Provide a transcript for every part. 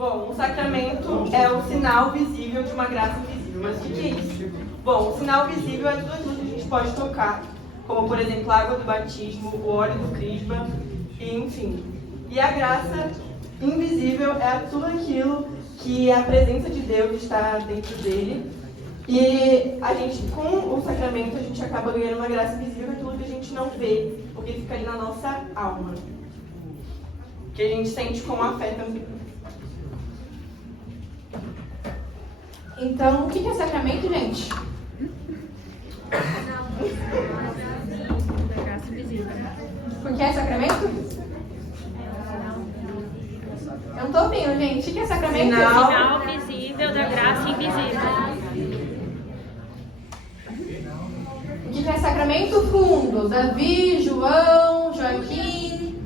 Bom, o sacramento é o sinal visível de uma graça invisível. Mas o que é isso? Bom, o sinal visível é tudo aquilo que a gente pode tocar, como, por exemplo, a água do batismo, o óleo do crisma, enfim. E a graça invisível é tudo aquilo que a presença de Deus está dentro dele. E a gente, com o sacramento, a gente acaba ganhando uma graça invisível, que é aquilo que a gente não vê, porque fica ali na nossa alma. Que a gente sente com a fé também. Então, o que é sacramento, gente? Por que é sacramento? Eu não tô ouvindo, gente. O que é sacramento? Sinal visível da graça invisível. O que é sacramento? Fundo. Davi, João, Joaquim.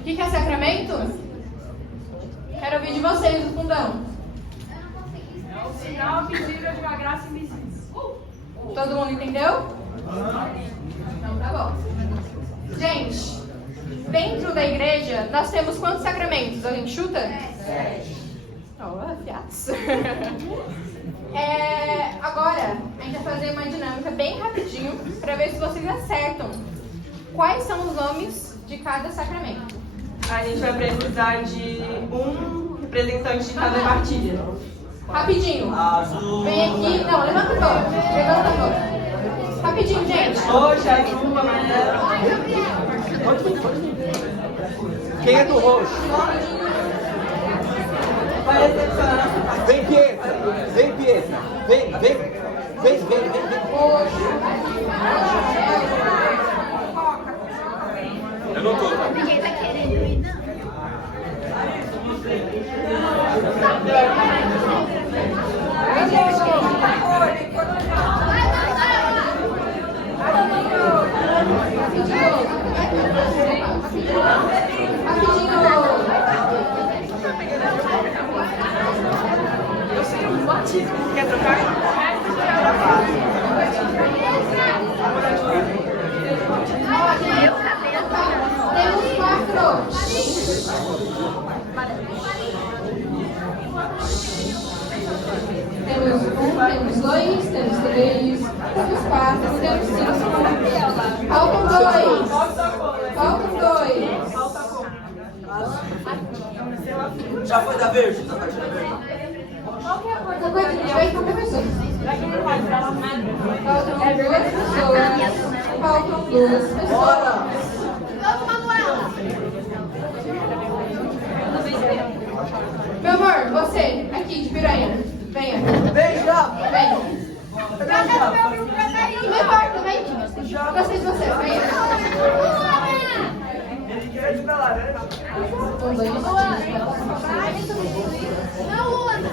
O que é sacramento? Quero ouvir de vocês, do fundão. É o sinal visível de uma graça invisível. Todo mundo entendeu? Então tá bom. Gente, dentro da igreja, nós temos quantos sacramentos? A gente chuta? 7. Oh, fiatos. Agora, a gente vai fazer uma dinâmica bem rapidinho para ver se vocês acertam. Quais são os nomes de cada sacramento? A gente vai precisar de um representante de cada partilha. Rapidinho. Vem aqui. Não, levanta a mão. Levanta a mão. Rapidinho, gente. Roxa, azul, amarelo. Quem é do roxo? Vai recepcionar. Vem, Pietra. Vem, Pietra. Vem. Eu não tô, tá? Ninguém tá querendo ir, não. Eu sei um batismo. Quer trocar? Meu cabelo tá Temos 4. Temos 1, temos 2, temos 3, temos 4, temos 5. Faltam 2. Faltam 2. Já foi da verde? Qual que é a cor da coisa? A gente vai qualquer pessoa. Faltam 2 pessoas. Faltam 2 pessoas. Vamos, Manuela! Meu amor, você, aqui de piranha. Venha. Vem já! Vem. Não importa, vem. Vocês, venha. Ele quer de laranja. Com 2. Não, Luana.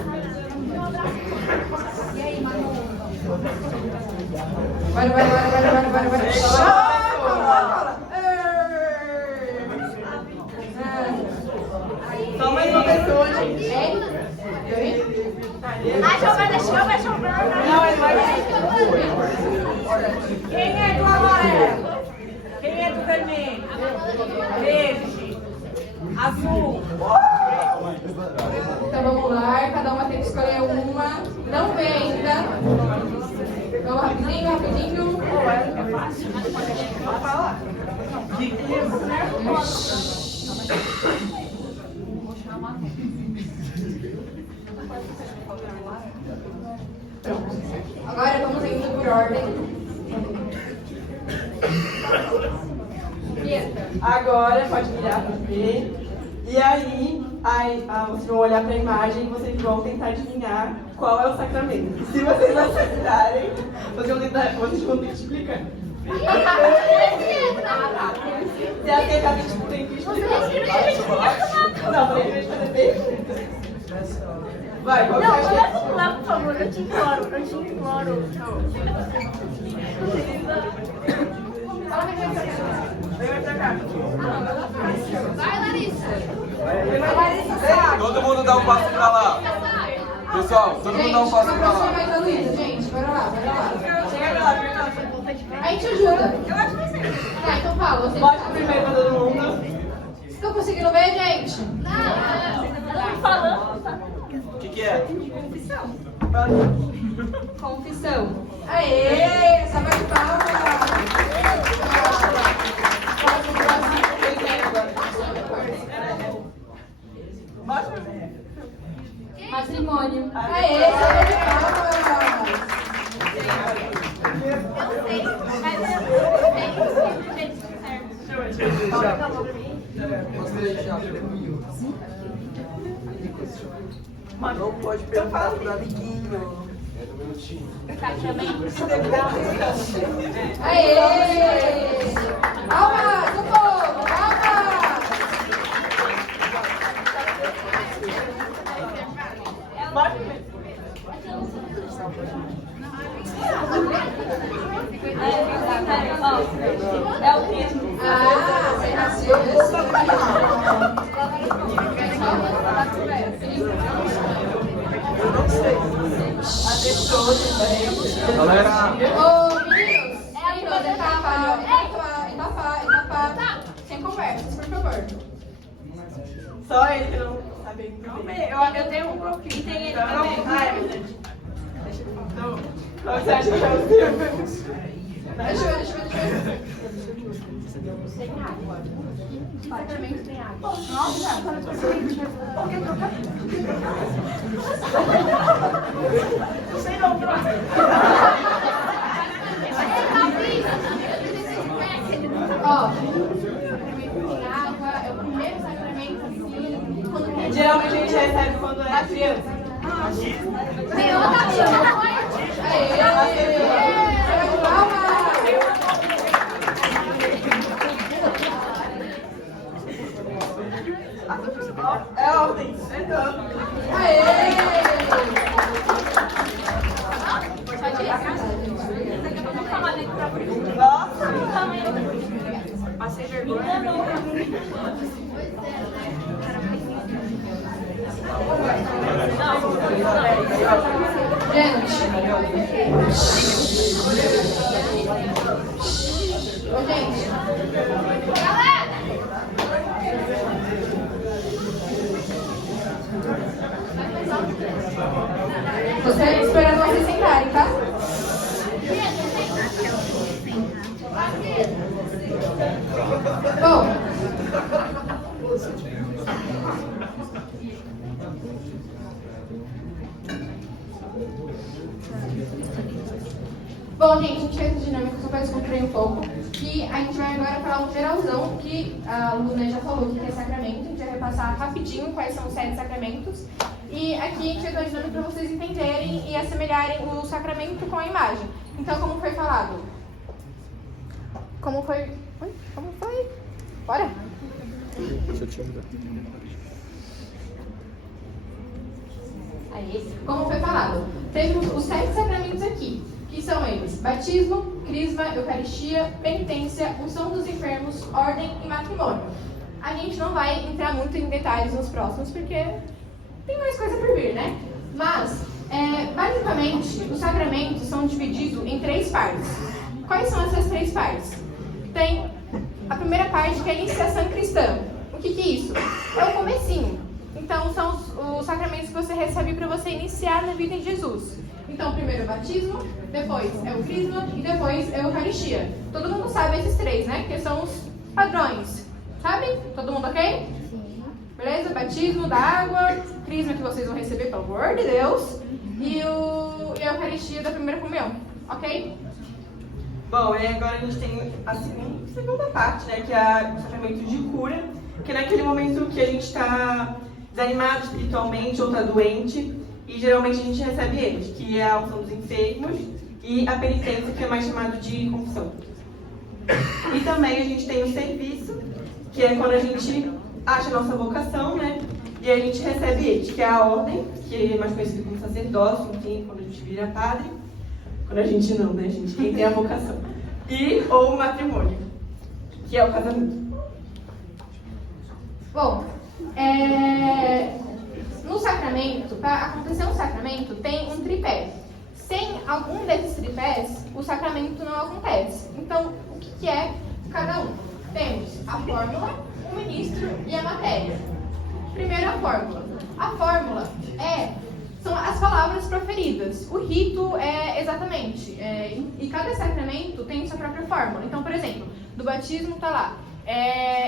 Bora. Só mais uma pessoa, gente. A Giovana chama. Não, ele vai. Quem é do amarelo? Quem é do vermelho? Verde. Azul. Então vamos lá, cada uma tem que escolher uma. Não vem ainda. Vamos rapidinho. É fácil. Pode falar. Pronto. Agora vamos indo por ordem. Agora pode virar para ver. E aí, vocês vão olhar para a imagem e vocês vão tentar adivinhar qual é o sacramento. Se vocês acertarem, vocês vão ter que explicar. Se acertar, tem que explicar. Não, tem que fazer perguntas. Vai, qual que Não, é? vamos lá, por favor. Eu te imploro. Vem pra cá. Vai, Larissa. Todo mundo dá um passo pra lá. Pessoal, todo mundo dá um passo pra Aproxima lá. mais a Luísa, gente. Bora lá. Chega lá, vem lá. A gente ajuda. Tá, então fala. Você Mostra primeiro pra todo mundo. Estão conseguindo ver, gente? Não falando. O que é? Confissão. Aê! Salva de palmas! Matrimônio. Aê! Salva de palmas! Eu sei, mas eu sei do jeito certo. Não pode perguntar pro amiguinho. Aê! Palmas do povo! Palmas! É o mesmo. Ah, você nasceu Eu não sei. Galera, Ô, meninos, etapa. Sem conversas, por favor. Só ele que não sabe. Eu tenho um pouquinho. E tem ele também. Ah, é verdade. Então, você acha que é o seu? Deixa eu ver. Sem água. Sacramento tem água. Nossa, ó, tem água, é o primeiro sacramento assim. Quando Geralmente a gente recebe quando é criança. Tem outra coisa. É ordem. Então. Nossa. Passei vergonha. Você esperando vocês sentarem, tá? Bom. Bom, gente, a gente fez essa dinâmica só para descontrair um pouco. E a gente vai agora falar um geralzão, que a Luna já falou que é sacramento. A gente vai repassar rapidinho quais são os 7 sacramentos. E aqui a gente vai dar uma dinâmica para vocês entenderem e assemelharem o sacramento com a imagem. Então, como foi falado? Como foi? Bora! Aí, como foi falado, temos os 7 sacramentos aqui, que são eles: batismo, crisma, eucaristia, penitência, unção dos enfermos, ordem e matrimônio. A gente não vai entrar muito em detalhes nos próximos, porque tem mais coisa por vir, né? Mas, basicamente, os sacramentos são divididos em 3 partes. Quais são essas 3 partes? Tem a primeira parte, que é a iniciação cristã. O que é isso? É o comecinho. Então, são os sacramentos que você recebe para você iniciar na vida de Jesus. Então, primeiro o batismo, depois é o crisma e depois é a eucaristia. Todo mundo sabe esses 3, né? Que são os padrões. Sabe? Todo mundo ok? Sim. Beleza? Batismo da água, crisma que vocês vão receber, pelo amor de Deus, e a eucaristia da primeira comunhão. Ok? Bom, e agora a gente tem a segunda parte, né, que é o sacramento de cura, que é naquele momento que a gente está desanimado espiritualmente ou está doente, e geralmente a gente recebe eles, que é a unção dos enfermos e a penitência, que é mais chamado de confissão. E também a gente tem o serviço, que é quando a gente acha a nossa vocação, né, e a gente recebe eles, que é a ordem, que é mais conhecido como sacerdócio, enfim, quando a gente vira padre. Quando a gente não, né, gente? Quem tem a vocação. E ou o matrimônio, que é o casamento. Bom, no sacramento, para acontecer um sacramento, tem um tripé. Sem algum desses tripés, o sacramento não acontece. Então, o que é cada um? temos a fórmula, o ministro e a matéria. Primeiro a fórmula. A fórmula são as palavras proferidas. O rito é exatamente. E cada sacramento tem sua própria fórmula. Então, por exemplo, do batismo está lá.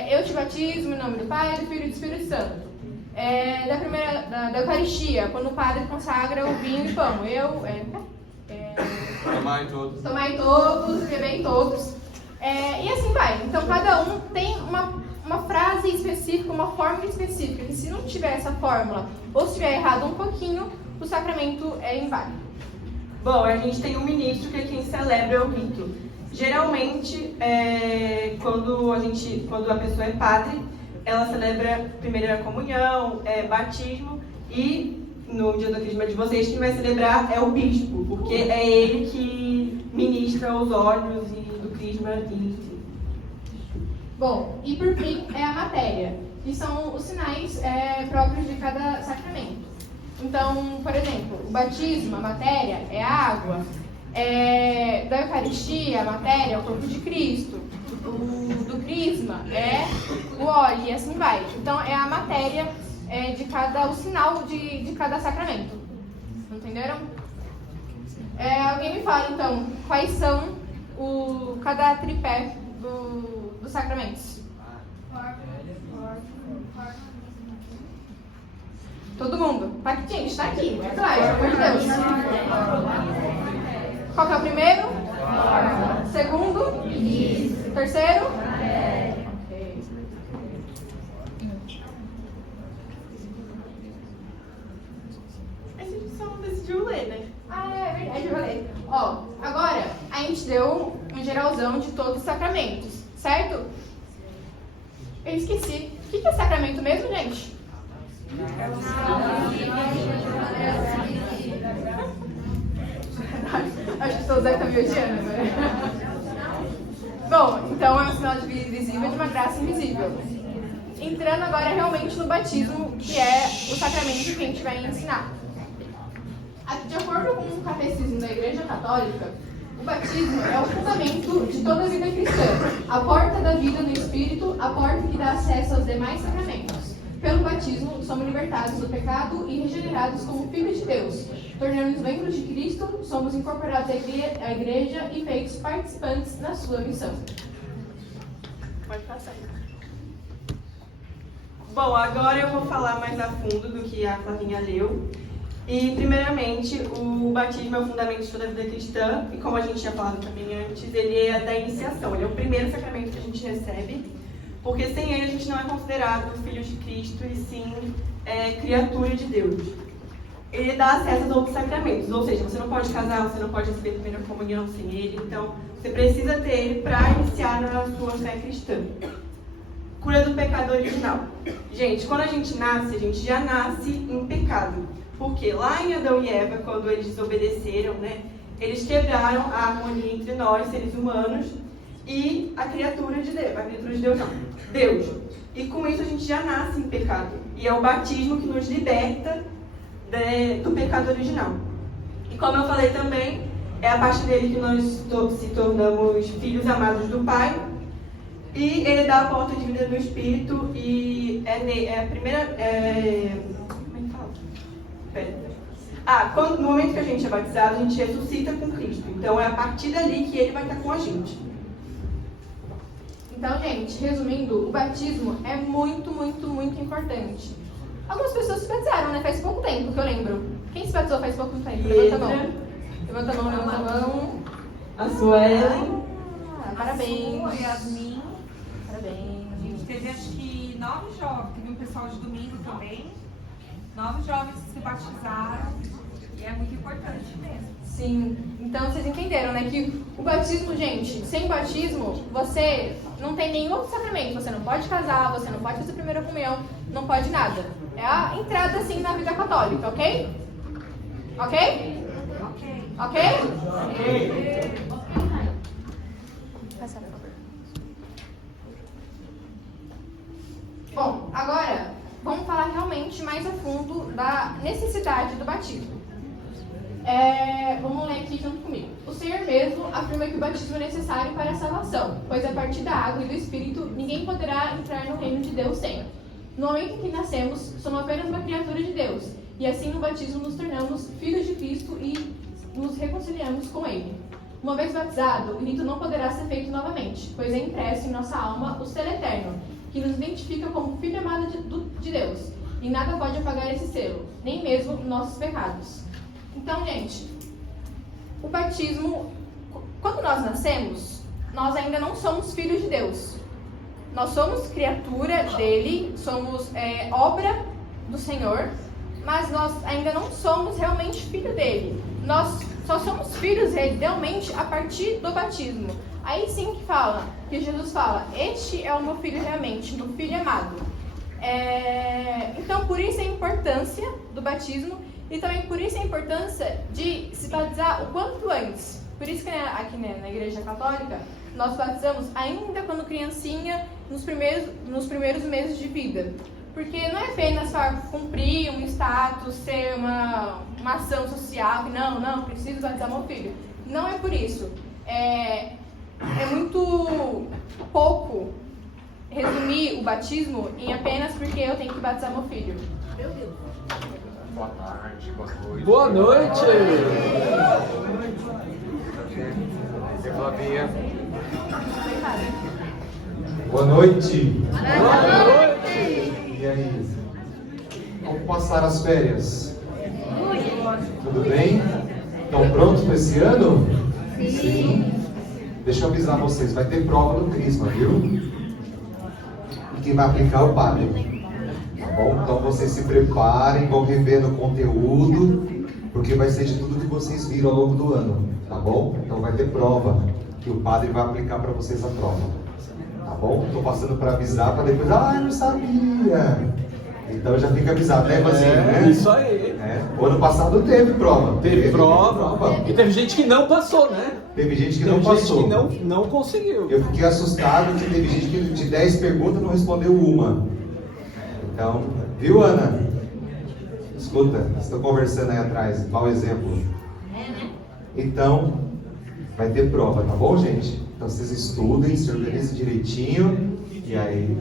Eu te batismo em nome do Pai, do Filho e do Espírito Santo. Da Eucaristia, quando o padre consagra o vinho e pão. Tomai todos, bebei todos. E assim vai. Então, cada um tem uma frase específica, uma fórmula específica, que se não tiver essa fórmula, ou se tiver errado um pouquinho, o sacramento é inválido. Bom, a gente tem um ministro que é quem celebra o rito. Geralmente, quando a pessoa é padre, ela celebra primeiro a comunhão, batismo, e no dia do crisma de vocês, quem vai celebrar é o bispo, porque é ele que ministra os óleos e do crisma em si. Bom, e por fim é a matéria, que são os sinais próprios de cada sacramento. Então, por exemplo, o batismo, a matéria, é a água. Da Eucaristia, a matéria é o corpo de Cristo. Do crisma é o óleo, e assim vai. Então, é a matéria o sinal de cada sacramento. Entenderam? Alguém me fala, então, quais são cada tripé dos sacramentos? Todo mundo? Gente, está aqui, é claro, pelo amor de Deus. Qual que é o primeiro? Segundo? Terceiro? Ok. A gente só não decidiu ler, né? É verdade, eu vou ler. Agora a gente deu um geralzão de todos os sacramentos, certo? Eu esqueci. O que é sacramento mesmo, gente? Acho que todos devem estar me odiando, né? Bom, então é um sinal de vida visível de uma graça invisível. Entrando agora realmente no batismo, que é o sacramento que a gente vai ensinar. De acordo com o catecismo da Igreja Católica, o batismo é o fundamento de toda a vida cristã, a porta da vida no Espírito, a porta que dá acesso aos demais sacramentos. Pelo batismo, somos libertados do pecado e regenerados como filhos de Deus. Tornando-nos membros de Cristo, somos incorporados à Igreja e feitos participantes na sua missão. Pode passar. Bom, agora eu vou falar mais a fundo do que a Flavinha leu. E, primeiramente, o batismo é o fundamento de toda a vida cristã, e como a gente tinha falado também antes, ele é da iniciação, ele é o primeiro sacramento que a gente recebe, porque sem ele a gente não é considerado filho de Cristo, e sim criatura de Deus. Ele dá acesso aos outros sacramentos, ou seja, você não pode casar, você não pode receber a primeira comunhão sem ele, então você precisa ter ele para iniciar na sua fé cristã. Cura do pecado original. Gente, quando a gente já nasce em pecado. Porque lá em Adão e Eva, quando eles desobedeceram, né, eles quebraram a harmonia entre nós, seres humanos, e a criatura de Deus. A criatura de Deus não, Deus. E com isso a gente já nasce em pecado. E é o batismo que nos liberta do pecado original. E como eu falei também, é a partir dele que nós se tornamos filhos amados do Pai. E ele dá a porta de vida no Espírito e é a primeira... como é que fala? No momento que a gente é batizado, a gente ressuscita com Cristo. Então é a partir dali que ele vai estar com a gente. Então, gente, resumindo, o batismo é muito, muito, muito importante. Algumas pessoas se batizaram, né? Faz pouco tempo que eu lembro. Quem se batizou faz pouco tempo? Levanta a mão. Levanta a mão, levanta a mão. A sua Ellen. A Parabéns. Yasmin. Parabéns. A gente teve acho que 9 jovens, teve um pessoal de domingo também. 9 jovens que se batizaram. E é muito importante mesmo. Sim, então vocês entenderam, né? Que o batismo, gente, sem batismo, você não tem nenhum outro sacramento. Você não pode casar, você não pode fazer primeira comunhão, não pode nada. É a entrada, assim, na vida católica, ok? Ok? Ok. Ok? Ok. Passa, por favor. Bom, agora vamos falar realmente mais a fundo da necessidade do batismo. Vamos ler aqui junto comigo. O Senhor mesmo afirma que o batismo é necessário para a salvação, pois a partir da água e do Espírito ninguém poderá entrar no reino de Deus sem. No momento em que nascemos, somos apenas uma criatura de Deus, e assim no batismo nos tornamos filhos de Cristo e nos reconciliamos com Ele. Uma vez batizado, o rito não poderá ser feito novamente, pois é impresso em nossa alma o selo eterno, que nos identifica como filho amado de Deus, e nada pode apagar esse selo, nem mesmo nossos pecados. Então, gente, o batismo, quando nós nascemos, nós ainda não somos filhos de Deus. Nós somos criatura dele, somos obra do Senhor, mas nós ainda não somos realmente filho dele. Nós só somos filhos dele realmente a partir do batismo. Aí sim que Jesus fala, este é o meu filho realmente, meu filho amado. Então, por isso a importância do batismo e também por isso a importância de se batizar o quanto antes. Por isso que aqui na Igreja Católica, nós batizamos ainda quando criancinha, nos primeiros meses de vida. Porque não é apenas para cumprir um status, ser uma ação social, que não, preciso batizar meu filho. Não é por isso. É muito pouco resumir o batismo em apenas porque eu tenho que batizar meu filho. Meu Deus. Boa tarde, boa noite. Boa noite! E Flavinha? Boa noite. Boa noite! E aí? Como passaram as férias? Tudo bem? Estão prontos para esse ano? Sim. Deixa eu avisar vocês, vai ter prova no Crisma, viu? E quem vai aplicar é o padre. Tá bom? Então vocês se preparem, vão rever no conteúdo, porque vai ser de tudo que vocês viram ao longo do ano. Tá bom? Então vai ter prova, que o padre vai aplicar para vocês a prova. Tá bom? Estou passando para avisar, para depois, não sabia. Então já fica avisado, né, Mazinho? Né? Isso aí. O ano passado teve prova. Teve prova. E teve gente que não passou, né? Teve gente que não passou. Teve gente que não conseguiu. Eu fiquei assustado que teve gente que de 10 perguntas não respondeu uma. Então, viu, Ana? Escuta, estou conversando aí atrás, mau exemplo. Então, vai ter prova, tá bom, gente? Então vocês estudem, se organizem direitinho. E aí,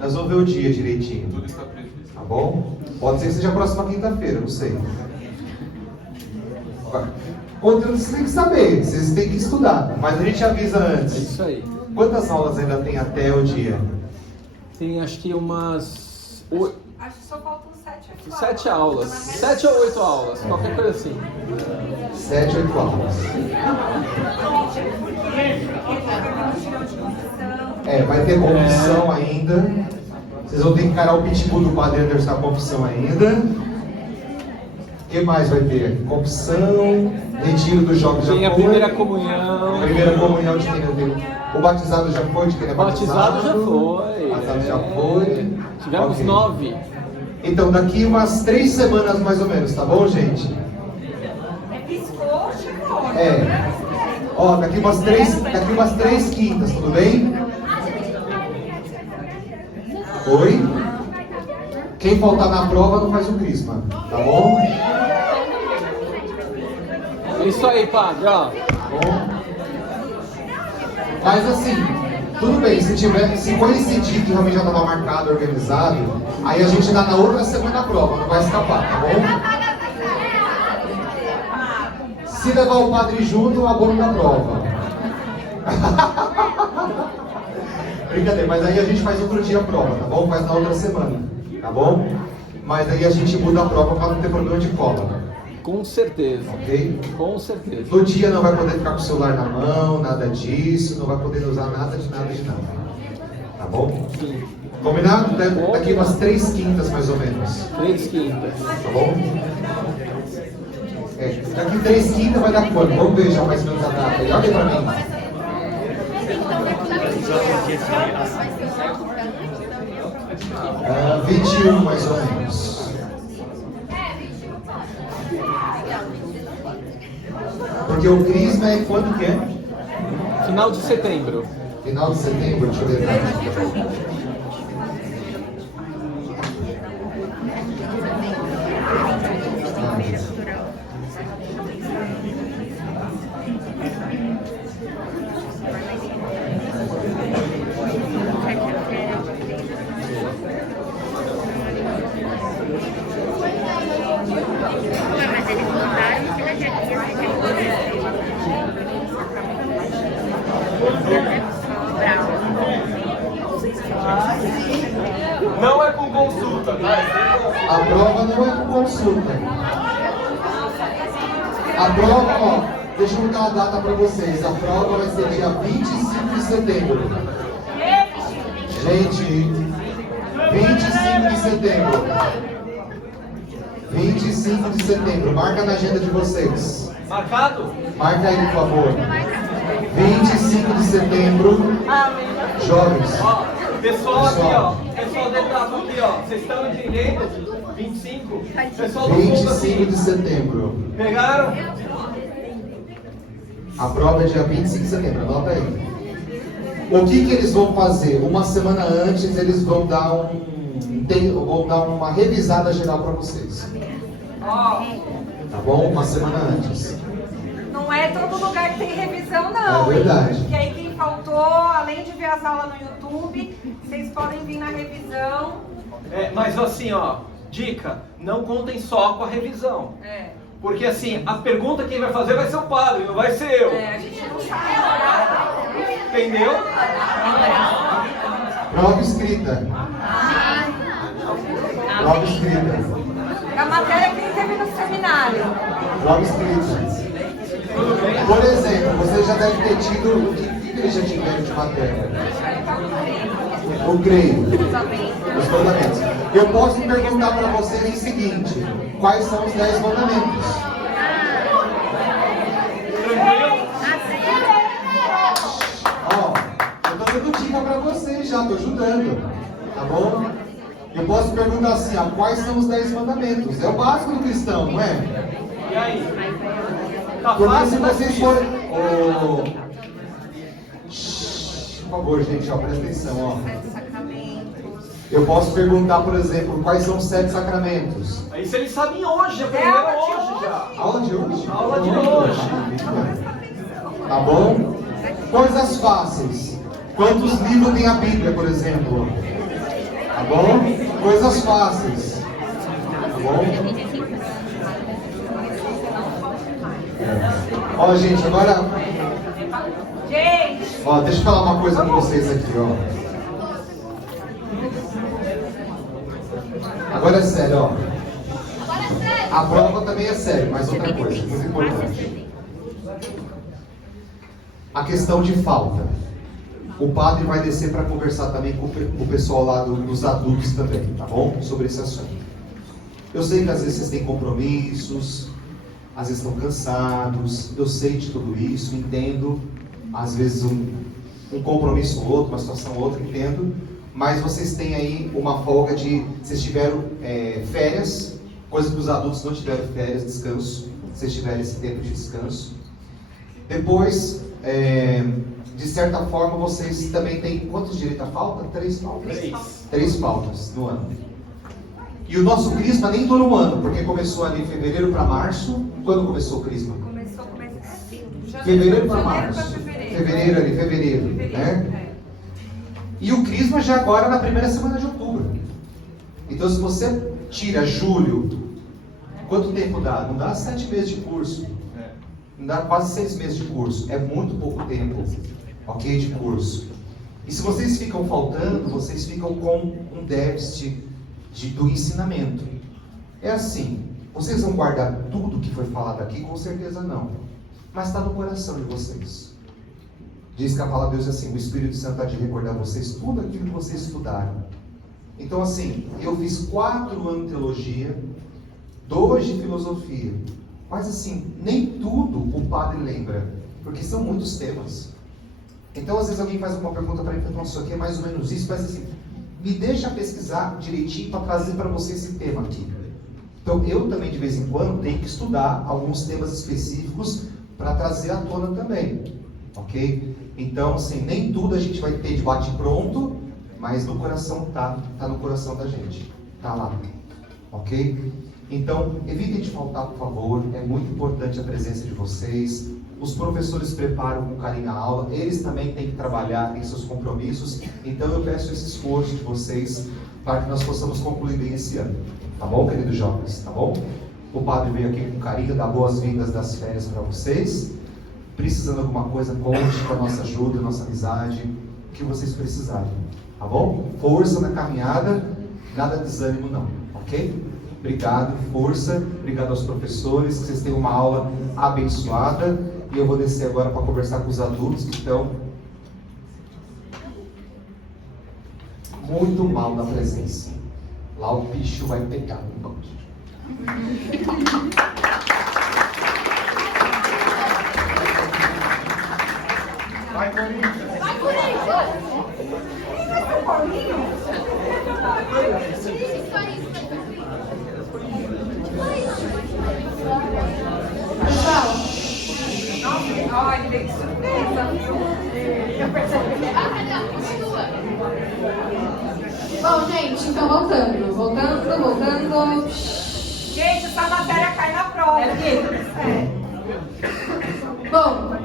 nós vamos ver o dia direitinho. Tudo está previsto. Tá bom? Pode ser que seja a próxima quinta-feira, não sei. Vocês têm que saber, vocês têm que estudar. Mas a gente avisa antes. É isso aí. Quantas aulas ainda tem até o dia? Tem acho que umas... Acho que só faltam 7 aulas. 7 ou 8 aulas, qualquer coisa assim. 7, 8 aulas. Vai ter confissão ainda. Vocês vão ter que encarar o pitbull do Padre Anderson na confissão ainda. O que mais vai ter? Confissão, retiro dos jogos já foi. Tem a primeira comunhão. Primeira comunhão de quem não teve. O batizado já foi, de quem é batizado? Batizado já foi. Batizado já foi. Tivemos Ok. 9. Então daqui umas 3 semanas mais ou menos, tá bom, gente? Piscou, chegou. Ó, daqui umas 3 quintas, tudo bem? Oi? Quem faltar na prova não faz o crisma, tá bom? É isso aí, padre, ó. Bom. Mas assim, tudo bem, se coincidir que realmente já estava marcado, organizado, aí a gente dá na outra semana a prova, não vai escapar, tá bom? Se levar o padre junto, o abono da prova. Brincadeira, mas aí a gente faz outro dia a prova, tá bom? Faz na outra semana, tá bom? Mas aí a gente muda a prova para não ter problema de cola. Com certeza. Ok? Com certeza. No dia não vai poder ficar com o celular na mão, nada disso, não vai poder usar nada. Tá bom? Sim. Combinado? Daqui umas 3 quintas mais ou menos. 3 quintas. Tá bom? Daqui 3 quintas vai dar quanto? Vamos ver já mais ou menos a data aí. Olha pra mim. 21 mais ou menos. Porque o Crisma é quando que é? Final de setembro. Final de setembro, deixa eu ver. Não é com consulta, tá? A prova não é com consulta. A prova, ó, deixa eu dar uma data para vocês. A prova vai ser dia 25 de setembro. Gente, 25 de setembro. 25 de setembro. Marca na agenda de vocês. Marcado? Marca aí, por favor. 25 de setembro. Jovens. Ó, pessoal aqui, ó. Pessoal da etapa aqui, ó. Vocês estão entendendo? 25. Pessoal do fundo 25 aqui. de setembro. Pegaram? A prova é dia 25 de setembro, anota aí. O que eles vão fazer? Uma semana antes eles vão dar uma revisada geral para vocês. Ó, Tá bom? Uma semana antes. não é todo lugar que tem revisão, não. É verdade. Porque aí quem faltou, além de ver as aulas no YouTube, vocês podem vir na revisão. É, mas assim, ó. Dica, não contem só com a revisão. É. Porque assim, a pergunta quem vai fazer vai ser o padre, não vai ser eu. A gente não sabe. Entendeu? Prova escrita. Prova escrita. É a matéria que nem teve no seminário. Prova escrita. Por exemplo, vocês já devem ter tido. O que eles já tiveram de matéria? O creio. Os mandamentos. Eu posso perguntar para vocês o seguinte: quais são os 10 mandamentos? Ó, eu tô dando dica para vocês já, tô ajudando. Tá bom? Eu posso perguntar assim, ó, quais são os 10 mandamentos? É o básico do cristão, não é? E aí? Tá Porque se fácil, tá vocês difícil. forem. Por favor, gente, ó, presta atenção, ó. Eu posso perguntar, por exemplo, quais são os 7 sacramentos? Isso eles sabem hoje, aprenderam hoje já. Aula de hoje? Aula de hoje. Tá bom? Coisas fáceis. Quantos livros tem a Bíblia, por exemplo? Tá bom? Coisas fáceis. Tá bom? Ó, gente, agora. Gente! Ó, deixa eu falar uma coisa com vocês aqui, ó. Agora é sério, ó. A prova também é sério, mas outra coisa, muito importante. A questão de falta. O padre vai descer para conversar também com o pessoal lá dos adultos também, tá bom? Sobre esse assunto. Eu sei que às vezes vocês têm compromissos, às vezes estão cansados, eu sei de tudo isso, entendo. Às vezes um compromisso ou outro, uma situação ou outra, entendo. Mas vocês têm aí uma folga de... Vocês tiveram férias, coisa que os adultos não tiveram férias, descanso. Vocês tiveram esse tempo de descanso. Depois, de certa forma, vocês também têm... Quantos direitos à falta? 3 faltas. 3 faltas no ano. E o nosso Crisma nem durou um ano, porque começou ali em fevereiro para março. Quando começou o Crisma? Começou Fevereiro para março. Fevereiro, né? E o Crisma já agora na primeira semana de outubro. Então se você tira julho, quanto tempo dá? Não dá 7 meses de curso. Não dá quase 6 meses de curso. É muito pouco tempo, ok, de curso. E se vocês ficam faltando, vocês ficam com um déficit do ensinamento. É assim, vocês vão guardar tudo que foi falado aqui? Com certeza não. Mas está no coração de vocês. Diz que a palavra de Deus é assim: o Espírito Santo há de recordar vocês tudo aquilo que vocês estudaram. Então assim, eu fiz 4 anos de teologia, 2 de filosofia. Mas assim, nem tudo o padre lembra, porque são muitos temas. Então às vezes alguém faz uma pergunta para mim, então isso aqui é mais ou menos isso, mas assim, me deixa pesquisar direitinho para trazer para você esse tema aqui. Então eu também de vez em quando tenho que estudar alguns temas específicos para trazer à tona também. Ok? Então, assim, nem tudo a gente vai ter de bate pronto, mas no coração tá no coração da gente, tá lá, ok? Então, evitem de faltar, por favor, é muito importante a presença de vocês. Os professores preparam com carinho a aula, eles também têm que trabalhar em seus compromissos, então eu peço esse esforço de vocês para que nós possamos concluir bem esse ano, tá bom, queridos jovens, tá bom? O padre veio aqui com carinho, dar boas-vindas das férias para vocês. Precisando de alguma coisa, conte com a nossa ajuda, nossa amizade, o que vocês precisarem, tá bom? Força na caminhada Nada de desânimo não, ok? Obrigado, força, obrigado aos professores, que vocês tenham uma aula abençoada. E eu vou descer agora para conversar com os adultos que estão muito mal na presença. Lá o bicho vai pegar no banco. Vai, Corinthians! Vai, Corinthians! Olha, que surpresa, viu? Eu percebi. Bom, gente, então voltando. Gente, essa matéria cai na prova. Bom,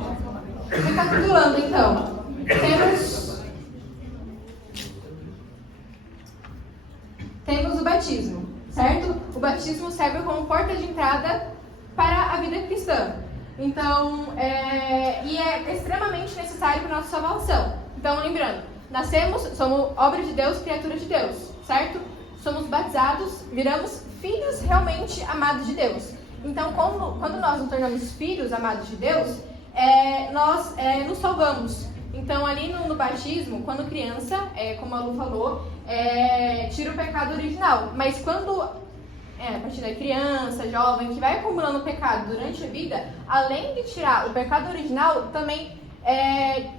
recapitulando então, temos o batismo, certo? O batismo serve como porta de entrada para a vida cristã. Então, e é extremamente necessário para a nossa salvação. Então, lembrando, somos obra de Deus, criatura de Deus, certo? Somos batizados, viramos filhos realmente amados de Deus. Então, quando nós nos tornamos filhos amados de Deus, nós nos salvamos. Então, ali no batismo, quando criança, como a Lu falou, tira o pecado original. Mas quando a partir da criança, jovem, que vai acumulando pecado durante a vida, além de tirar o pecado original, também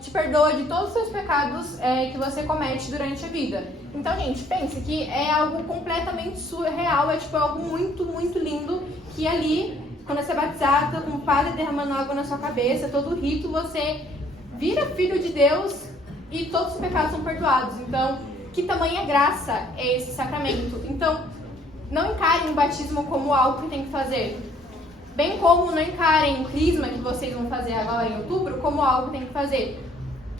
te perdoa de todos os seus pecados que você comete durante a vida. Então, gente, pense que é algo completamente surreal, é tipo algo muito, muito lindo, que ali, quando você é batizado, com o padre derramando água na sua cabeça, todo o rito, você vira filho de Deus e todos os pecados são perdoados. Então, que tamanha graça é esse sacramento? Então, não encarem o batismo como algo que tem que fazer. Bem como não encarem o crisma que vocês vão fazer agora em outubro como algo que tem que fazer.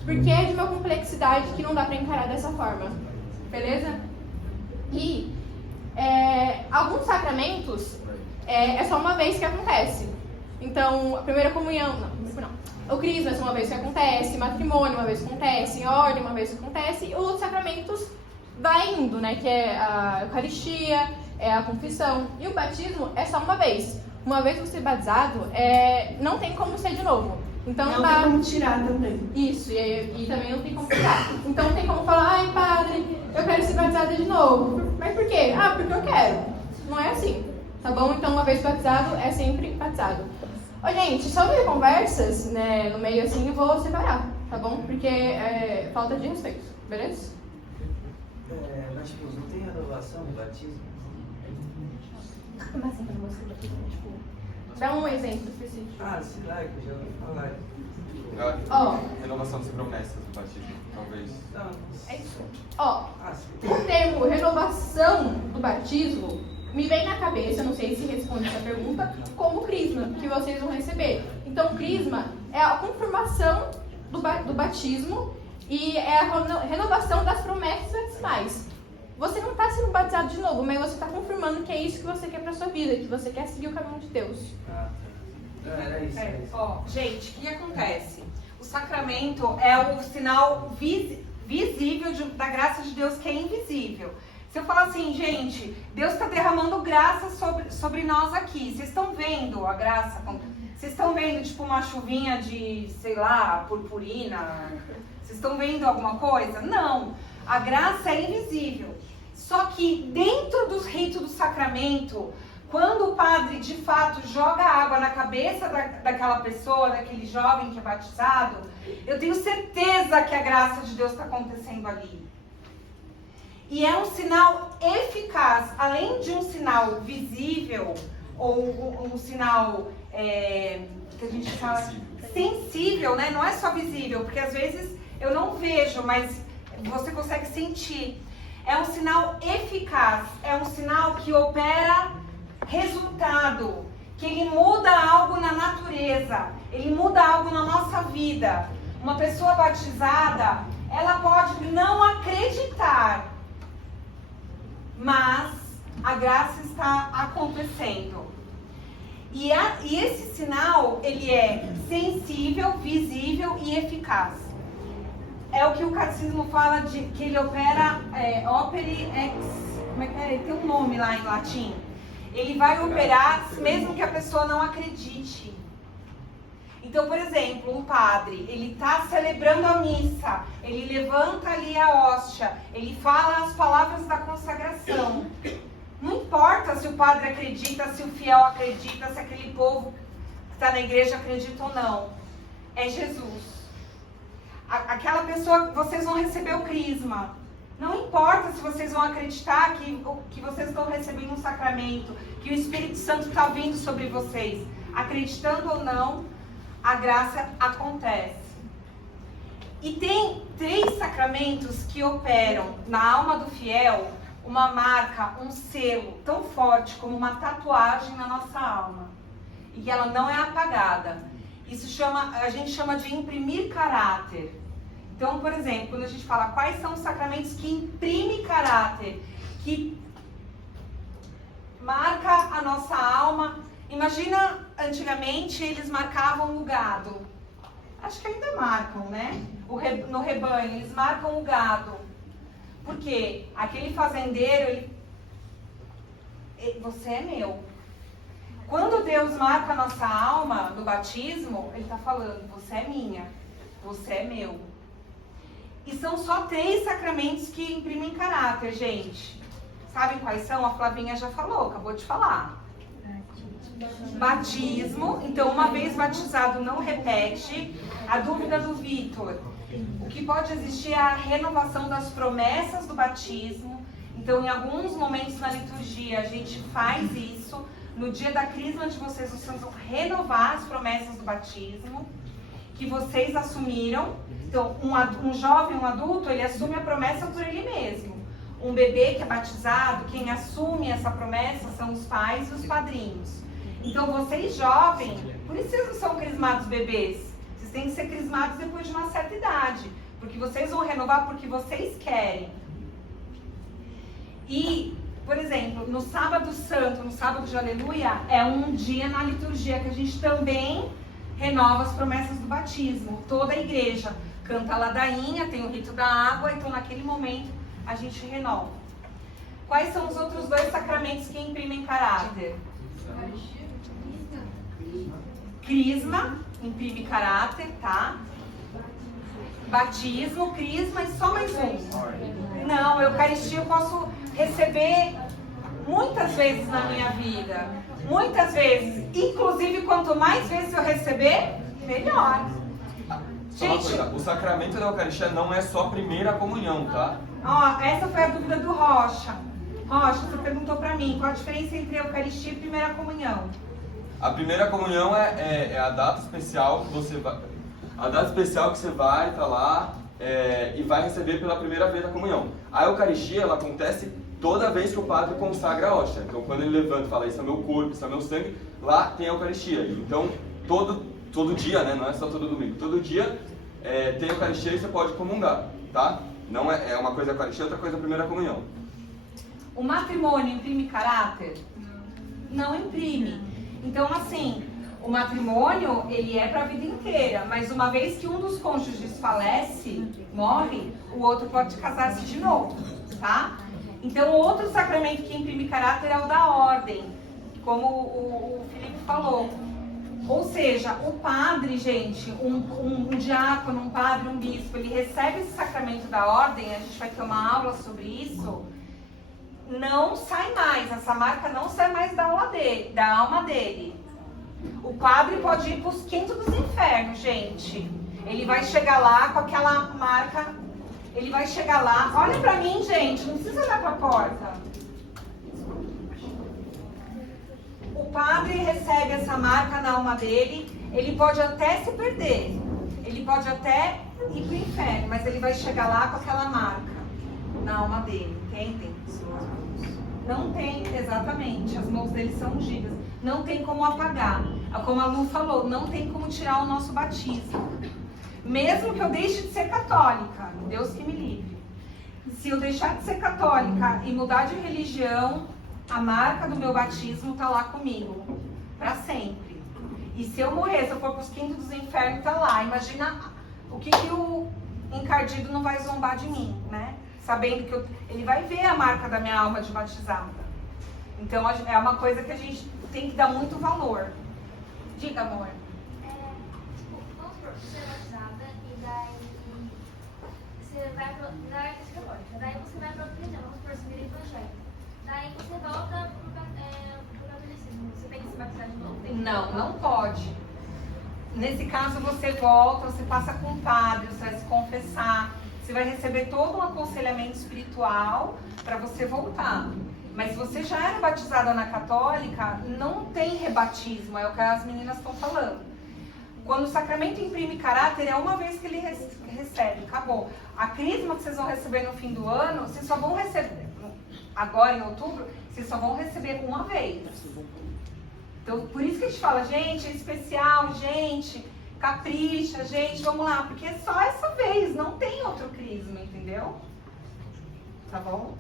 Porque é de uma complexidade que não dá pra encarar dessa forma. Beleza? E alguns sacramentos é só uma vez que acontece. Então, a primeira comunhão, não. O crisma é só uma vez que acontece, matrimônio uma vez que acontece, ordem uma vez que acontece, e os sacramentos vai indo, né? Que é a Eucaristia, é a confissão. E o batismo é só uma vez. Uma vez que você é batizado, não tem como ser de novo. Então não tem como tirar também. Isso, e também não tem como tirar. Então não tem como falar, ai padre, eu quero ser batizada de novo. Mas por quê? Ah, porque eu quero. Não é assim, tá bom? Então uma vez batizado, é sempre batizado. Ô gente, sobre conversas, né, no meio assim, eu vou separar, tá bom? Porque é falta de respeito, beleza? Mas tipo, não tem renovação no batismo? Como assim renovação do batismo? Tipo, dá um exemplo específico. Sei lá, que eu já ouvi falar. Renovação de promessas do batismo, talvez. É isso. O termo renovação do batismo me vem na cabeça, não sei se responde essa pergunta, como crisma, que vocês vão receber. Então, crisma é a confirmação do batismo e é a renovação das promessas batismais. Você não está sendo batizado de novo, mas você está confirmando que é isso que você quer para sua vida, que você quer seguir o caminho de Deus. Era isso. Gente, o que acontece? O sacramento é o sinal visível da graça de Deus que é invisível. Se eu falar assim, gente, Deus está derramando graça sobre nós aqui. Vocês estão vendo a graça? Vocês estão vendo, tipo, uma chuvinha de, sei lá, purpurina? Vocês estão vendo alguma coisa? Não. A graça é invisível. Só que dentro dos ritos do sacramento, quando o padre, de fato, joga água na cabeça daquela pessoa, daquele jovem que é batizado, eu tenho certeza que a graça de Deus está acontecendo ali. E é um sinal eficaz, além de um sinal visível, ou um sinal que a gente fala sensível, né? Não é só visível, porque às vezes eu não vejo, mas você consegue sentir. É um sinal eficaz, é um sinal que opera resultado, que ele muda algo na natureza, ele muda algo na nossa vida. Uma pessoa batizada, ela pode não acreditar, mas a graça está acontecendo. E esse sinal, ele é sensível, visível e eficaz. é o que o catecismo fala de que ele opera opere ex. Como é que é? Ele tem um nome lá em latim. Ele vai operar mesmo que a pessoa não acredite. Então, por exemplo, um padre, ele está celebrando a missa, ele levanta ali a hóstia, ele fala as palavras da consagração. Não importa se o padre acredita, se o fiel acredita, se aquele povo que está na igreja acredita ou não. É Jesus. Aquela pessoa, vocês vão receber o crisma. Não importa se vocês vão acreditar que vocês estão recebendo um sacramento, que o Espírito Santo está vindo sobre vocês. Acreditando ou não, a graça acontece. E tem 3 sacramentos que operam na alma do fiel uma marca, um selo tão forte como uma tatuagem na nossa alma. E ela não é apagada. Isso a gente chama de imprimir caráter. Então, por exemplo, quando a gente fala quais são os sacramentos que imprimem caráter, que marca a nossa alma. Imagina, antigamente eles marcavam o gado. Acho que ainda marcam, né? No rebanho, eles marcam o gado. Porque aquele fazendeiro, você é meu. Quando Deus marca a nossa alma no batismo, Ele está falando, você é minha, você é meu. E são só 3 sacramentos que imprimem caráter, gente. Sabem quais são? A Flavinha já falou, acabou de falar. Batismo, então uma vez batizado não repete. A dúvida do Vitor, o que pode existir é a renovação das promessas do batismo. Então, em alguns momentos na liturgia, a gente faz isso. No dia da crisma de vocês vão renovar as promessas do batismo que vocês assumiram. Então, um jovem, um adulto, ele assume a promessa por ele mesmo. Um bebê que é batizado, quem assume essa promessa são os pais e os padrinhos. Então, vocês jovens, por isso vocês não são crismados bebês. Vocês têm que ser crismados depois de uma certa idade. Porque vocês vão renovar porque vocês querem. E, por exemplo, no sábado santo, no sábado de aleluia, é um dia na liturgia que a gente também renova as promessas do batismo. Toda a igreja canta a ladainha, tem o rito da água, então naquele momento a gente renova. Quais são os outros 2 sacramentos que imprimem caráter? Crisma, imprime caráter, tá? Batismo, crisma e só mais um. Não, Eucaristia eu posso receber muitas vezes na minha vida. Muitas vezes. Inclusive, quanto mais vezes eu receber, melhor. Só uma coisa, o sacramento da Eucaristia não é só a primeira comunhão, tá? Ó, essa foi a dúvida do Rocha. Rocha, você perguntou pra mim, qual a diferença entre a Eucaristia e a primeira comunhão? A primeira comunhão é a data especial que você vai... A data especial que você vai estar lá e vai receber pela primeira vez a comunhão. A Eucaristia, ela acontece toda vez que o padre consagra a hóstia. Então, quando ele levanta e fala, isso é meu corpo, isso é meu sangue, lá tem a Eucaristia. Então, todo dia, né? Não é só todo domingo. Todo dia tem a Eucaristia e você pode comungar, tá? Não é uma coisa a Eucaristia, outra coisa a primeira comunhão. O matrimônio imprime caráter? Não imprime. Então, assim, o matrimônio, ele é para a vida inteira, mas uma vez que um dos cônjuges falece, morre, o outro pode casar-se de novo, tá? Então, outro sacramento que imprime caráter é o da ordem, como o Felipe falou. Ou seja, o padre, gente, um diácono, um padre, um bispo, ele recebe esse sacramento da ordem, a gente vai ter uma aula sobre isso, não sai mais, essa marca não sai mais da alma dele. O padre pode ir para os quintos dos infernos, gente. Ele vai chegar lá com aquela marca, ele vai chegar lá, olha pra mim, gente, não precisa olhar pra porta. O padre recebe essa marca na alma dele, ele pode até se perder, ele pode até ir pro inferno, mas ele vai chegar lá com aquela marca na alma dele, entendem? Não tem, exatamente, as mãos dele são ungidas. Não tem como apagar. Como a Lu falou, não tem como tirar o nosso batismo. Mesmo que eu deixe de ser católica, Deus que me livre. Se eu deixar de ser católica e mudar de religião, a marca do meu batismo está lá comigo, para sempre. E se eu morrer, se eu for para os quintos dos infernos, está lá. Imagina o que o encardido não vai zombar de mim, né? Sabendo que ele vai ver a marca da minha alma de batizada. Então é uma coisa que a gente tem que dar muito valor. Diga, amor. Vamos supor, você é batizada e daí você vai para daí você vai para outra religião, vamos supor, você vira evangélico. Daí você volta pro catolicismo. Você tem que se batizar de novo? Não, não pode. Nesse caso você volta, você passa com o padre, você vai se confessar, você vai receber todo um aconselhamento espiritual para você voltar. Mas se você já era batizada na católica, não tem rebatismo, é o que as meninas estão falando. Quando o sacramento imprime caráter, é uma vez que ele recebe, acabou. A crisma que vocês vão receber no fim do ano, vocês só vão receber, agora em outubro, vocês só vão receber uma vez. Então, por isso que a gente fala, gente, é especial, gente, capricha, gente, vamos lá, porque é só essa vez, não tem outro crisma, entendeu? Tá bom?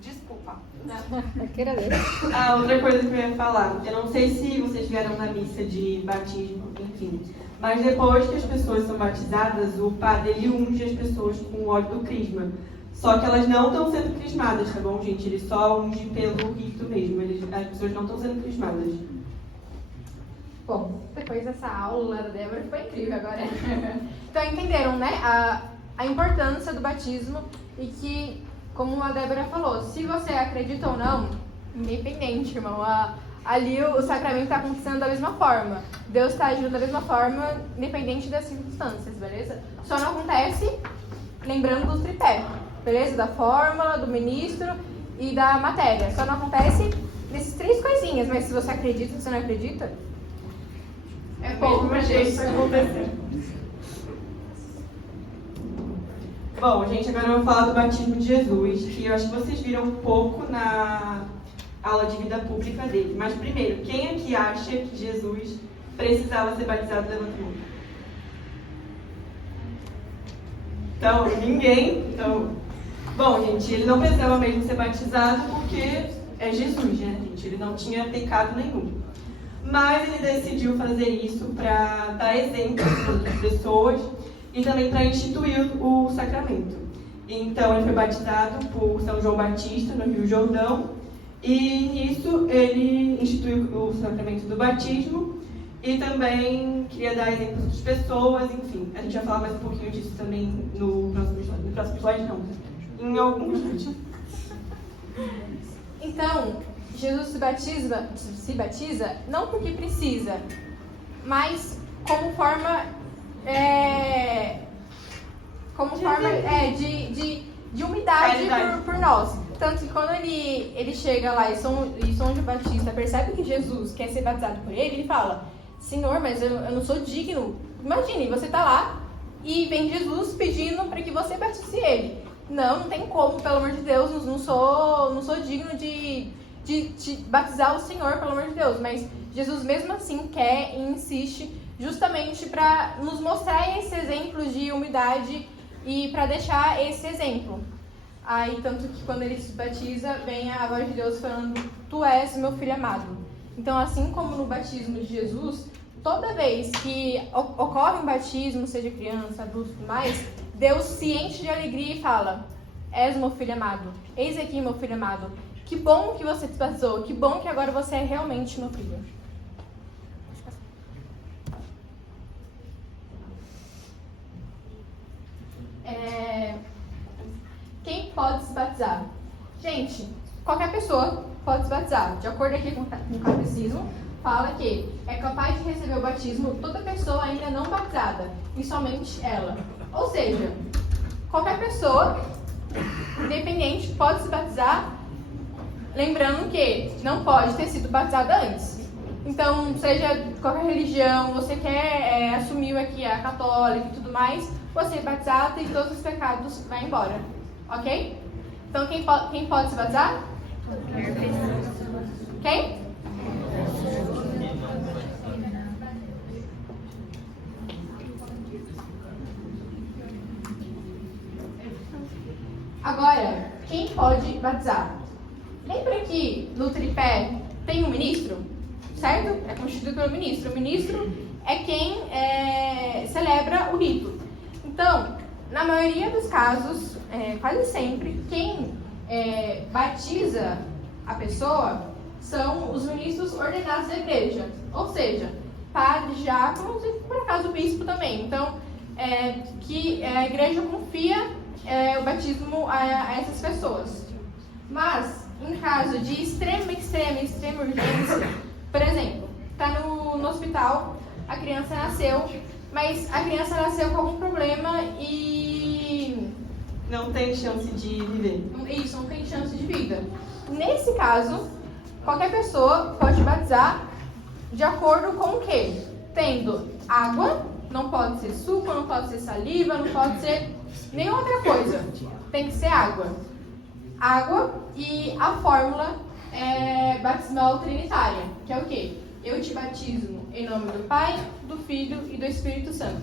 Desculpa. A outra coisa que eu ia falar, eu não sei se vocês vieram na missa de batismo, enfim, mas depois que as pessoas são batizadas, o padre ele unge as pessoas com o óleo do crisma. Só que elas não estão sendo crismadas, tá bom, gente? Ele só unge pelo rito mesmo, as pessoas não estão sendo crismadas. Bom, depois dessa aula da Débora foi incrível agora. Então entenderam, né? A importância do batismo e que, como a Débora falou, se você acredita ou não, independente, irmão, ali o sacramento está acontecendo da mesma forma. Deus está agindo da mesma forma, independente das circunstâncias, beleza? Só não acontece lembrando do tripé, beleza? Da fórmula, do ministro e da matéria. Só não acontece nessas 3 coisinhas, mas se você acredita, se você não acredita, é pouco pra gente acontecer. Bom, gente, agora eu vou falar do batismo de Jesus, que eu acho que vocês viram um pouco na aula de vida pública dele. Mas primeiro, quem aqui acha que Jesus precisava ser batizado? Levanta a mão. Então, ninguém. Então, bom, gente, ele não precisava mesmo ser batizado porque é Jesus, né, gente? Ele não tinha pecado nenhum. Mas ele decidiu fazer isso para dar exemplo para outras pessoas e também para instituir o sacramento. Então, ele foi batizado por São João Batista, no Rio Jordão, e nisso ele instituiu o sacramento do batismo e também queria dar exemplo para outras pessoas, enfim. A gente vai falar mais um pouquinho disso também no próximo episódio. No próximo episódio, não, em alguns vídeos. Então, Jesus se batiza não porque precisa, mas como forma de umidade por nós. Tanto que quando ele chega lá e São João Batista percebe que Jesus quer ser batizado por ele fala: Senhor, mas eu não sou digno. Imagine, você tá lá e vem Jesus pedindo para que você batize ele. Não tem como, pelo amor de Deus, não sou digno de batizar o Senhor, pelo amor de Deus. Mas Jesus mesmo assim quer e insiste justamente para nos mostrar esse exemplo de humildade e para deixar esse exemplo. Aí, tanto que quando ele se batiza, vem a voz de Deus falando: Tu és meu filho amado. Então, assim como no batismo de Jesus, toda vez que ocorre um batismo, seja criança, adulto e tudo mais, Deus se enche de alegria e fala: És meu filho amado, eis aqui meu filho amado. Que bom que você se batizou, que bom que agora você é realmente meu filho. Quem pode se batizar? Gente, qualquer pessoa pode se batizar. De acordo aqui com o catecismo, fala que é capaz de receber o batismo toda pessoa ainda não batizada, e somente ela. Ou seja, qualquer pessoa, independente, pode se batizar, lembrando que não pode ter sido batizada antes. Então, seja qualquer religião, você quer assumir aqui a católica e tudo mais, você é batizado e todos os pecados vão embora. Ok? Então, quem pode se batizar? Quem? Agora, quem pode batizar? Lembra que no tripé tem um ministro? Certo? É constituído pelo ministro. O ministro é quem celebra o rito. Então, na maioria dos casos, quase sempre, quem batiza a pessoa são os ministros ordenados da igreja, ou seja, padres, diáconos e, por acaso, o bispo também. Então, que a igreja confia o batismo a essas pessoas. Mas, em caso de extrema urgência, por exemplo, está no hospital, a criança nasceu, mas a criança nasceu com algum problema e Não tem chance de viver. isso, não tem chance de vida. Nesse caso, qualquer pessoa pode batizar de acordo com o quê? Tendo água, não pode ser suco, não pode ser saliva, não pode ser nenhuma outra coisa. Tem que ser água. Água e a fórmula batismal trinitária, que é o quê? Eu te batizo em nome do Pai, do Filho e do Espírito Santo.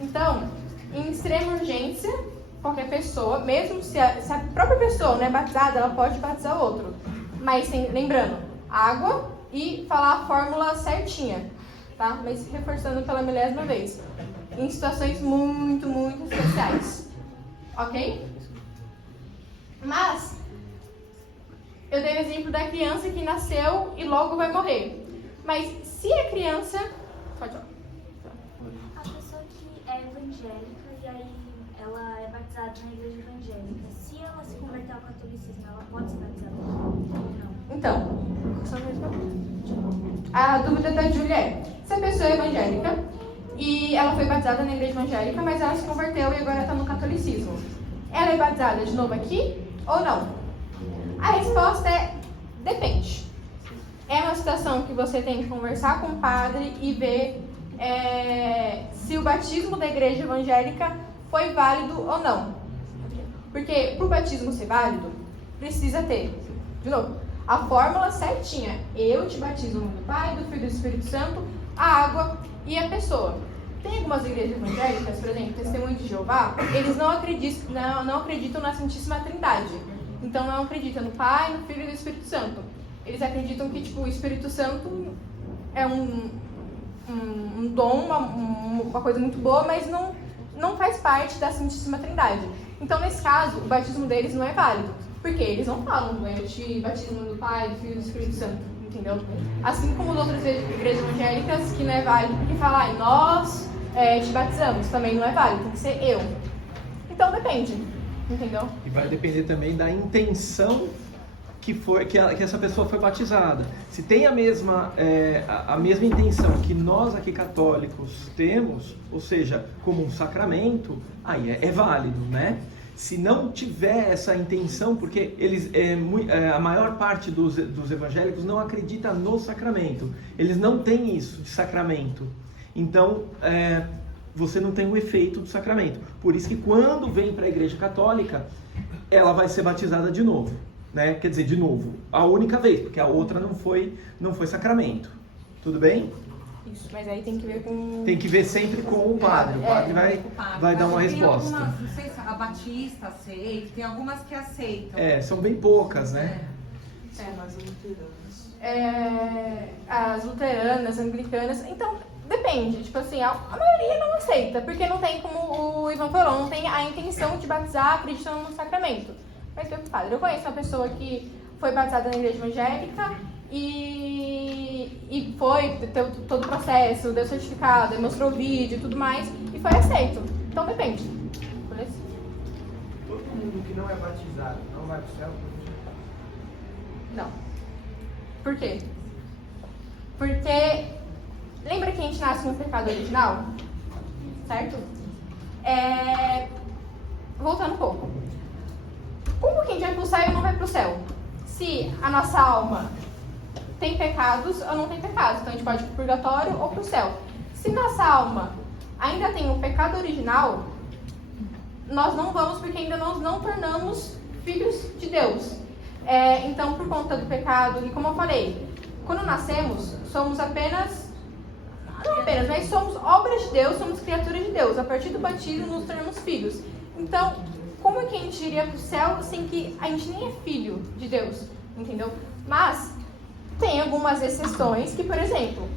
Então, em extrema urgência, qualquer pessoa, mesmo se a própria pessoa não é batizada, ela pode batizar outro. Mas lembrando, água e falar a fórmula certinha, tá? Mas reforçando pela milésima vez. Em situações muito, muito especiais. Ok? Mas, eu dei o exemplo da criança que nasceu e logo vai morrer. Mas se a criança... Pode falar. A pessoa que é evangélica e aí ela é batizada na igreja evangélica, se ela se converter ao catolicismo, ela pode ser batizada ou não? Então, a dúvida da Júlia é, se a pessoa é evangélica e ela foi batizada na igreja evangélica, mas ela se converteu e agora está no catolicismo, ela é batizada de novo aqui ou não? A resposta é, depende. É uma situação que você tem que conversar com o padre e ver se o batismo da igreja evangélica foi válido ou não. Porque para o batismo ser válido, precisa ter, de novo, a fórmula certinha. Eu te batizo no nome do Pai, do Filho e do Espírito Santo, a água e a pessoa. Tem algumas igrejas evangélicas, por exemplo, Testemunho de Jeová, eles não acreditam na Santíssima Trindade. Então não acreditam no Pai, no Filho e no Espírito Santo. Eles acreditam que o Espírito Santo é um dom, uma coisa muito boa, mas não faz parte da Santíssima Trindade. Então, nesse caso, o batismo deles não é válido. Porque eles não falam, eu te batizo no nome do Pai, do Filho e do Espírito Santo. Entendeu? Assim como as outras igrejas evangélicas, que não é válido porque falar, nós te batizamos, também não é válido, tem que ser eu. Então, depende. Entendeu? E vai depender também da intenção que essa pessoa foi batizada. Se tem a mesma intenção que nós aqui católicos temos, ou seja, como um sacramento, aí é válido, né? Se não tiver essa intenção, porque a maior parte dos evangélicos não acredita no sacramento, eles não têm isso de sacramento. Então, você não tem o efeito do sacramento. Por isso que quando vem para a igreja católica, ela vai ser batizada de novo. Né? Quer dizer, de novo, a única vez, porque a outra não foi sacramento. Tudo bem? Isso, mas aí tem que ver com... Tem que ver sempre com o padre. O padre vai dar uma resposta. Algumas, não sei se a Batista aceita, tem algumas que aceitam. São bem poucas, né? As luteranas, anglicanas, então depende, tipo assim, a maioria não aceita, porque não tem, como o Ivan falou, não tem a intenção de batizar acreditando no sacramento. Mas padre, eu conheço uma pessoa que foi batizada na igreja evangélica e teve todo o processo, deu certificado, mostrou vídeo e tudo mais, e foi aceito. Então depende. Todo mundo que não é batizado não vai para o céu? Não. Por quê? Porque lembra que a gente nasce com o pecado original? Certo? Voltando um pouco. Como que a gente vai para o céu e não vai para o céu? Se a nossa alma tem pecados ou não tem pecados. Então a gente pode ir para o purgatório ou para o céu. Se nossa alma ainda tem o pecado original, nós não vamos, porque ainda nós não tornamos filhos de Deus. Então, por conta do pecado, e como eu falei, quando nascemos, somos mas somos obras de Deus, somos criaturas de Deus. A partir do batismo, nos tornamos filhos. Então, como é que a gente iria para o céu sem que a gente nem é filho de Deus? Entendeu? Mas tem algumas exceções que, por exemplo,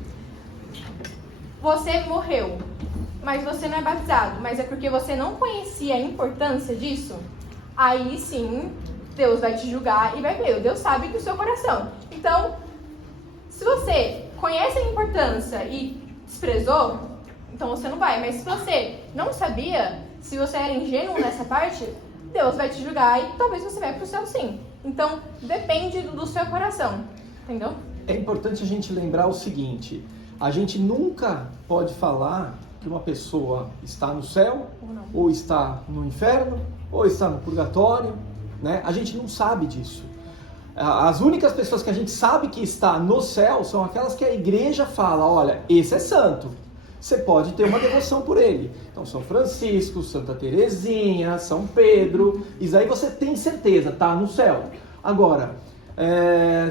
você morreu mas você não é batizado, mas é porque você não conhecia a importância disso, aí sim, Deus vai te julgar e vai ver. Deus sabe do seu coração. Então, se você conhece a importância e desprezou, então você não vai. Mas se você não sabia, se você era ingênuo nessa parte, Deus vai te julgar e talvez você vai para o céu sim. Então, depende do seu coração, entendeu? É importante a gente lembrar o seguinte, a gente nunca pode falar que uma pessoa está no céu, ou está no inferno, ou está no purgatório, né? A gente não sabe disso. As únicas pessoas que a gente sabe que está no céu são aquelas que a igreja fala, olha, esse é santo, você pode ter uma devoção por ele. Então, São Francisco, Santa Teresinha, São Pedro, isso aí você tem certeza, está no céu. Agora,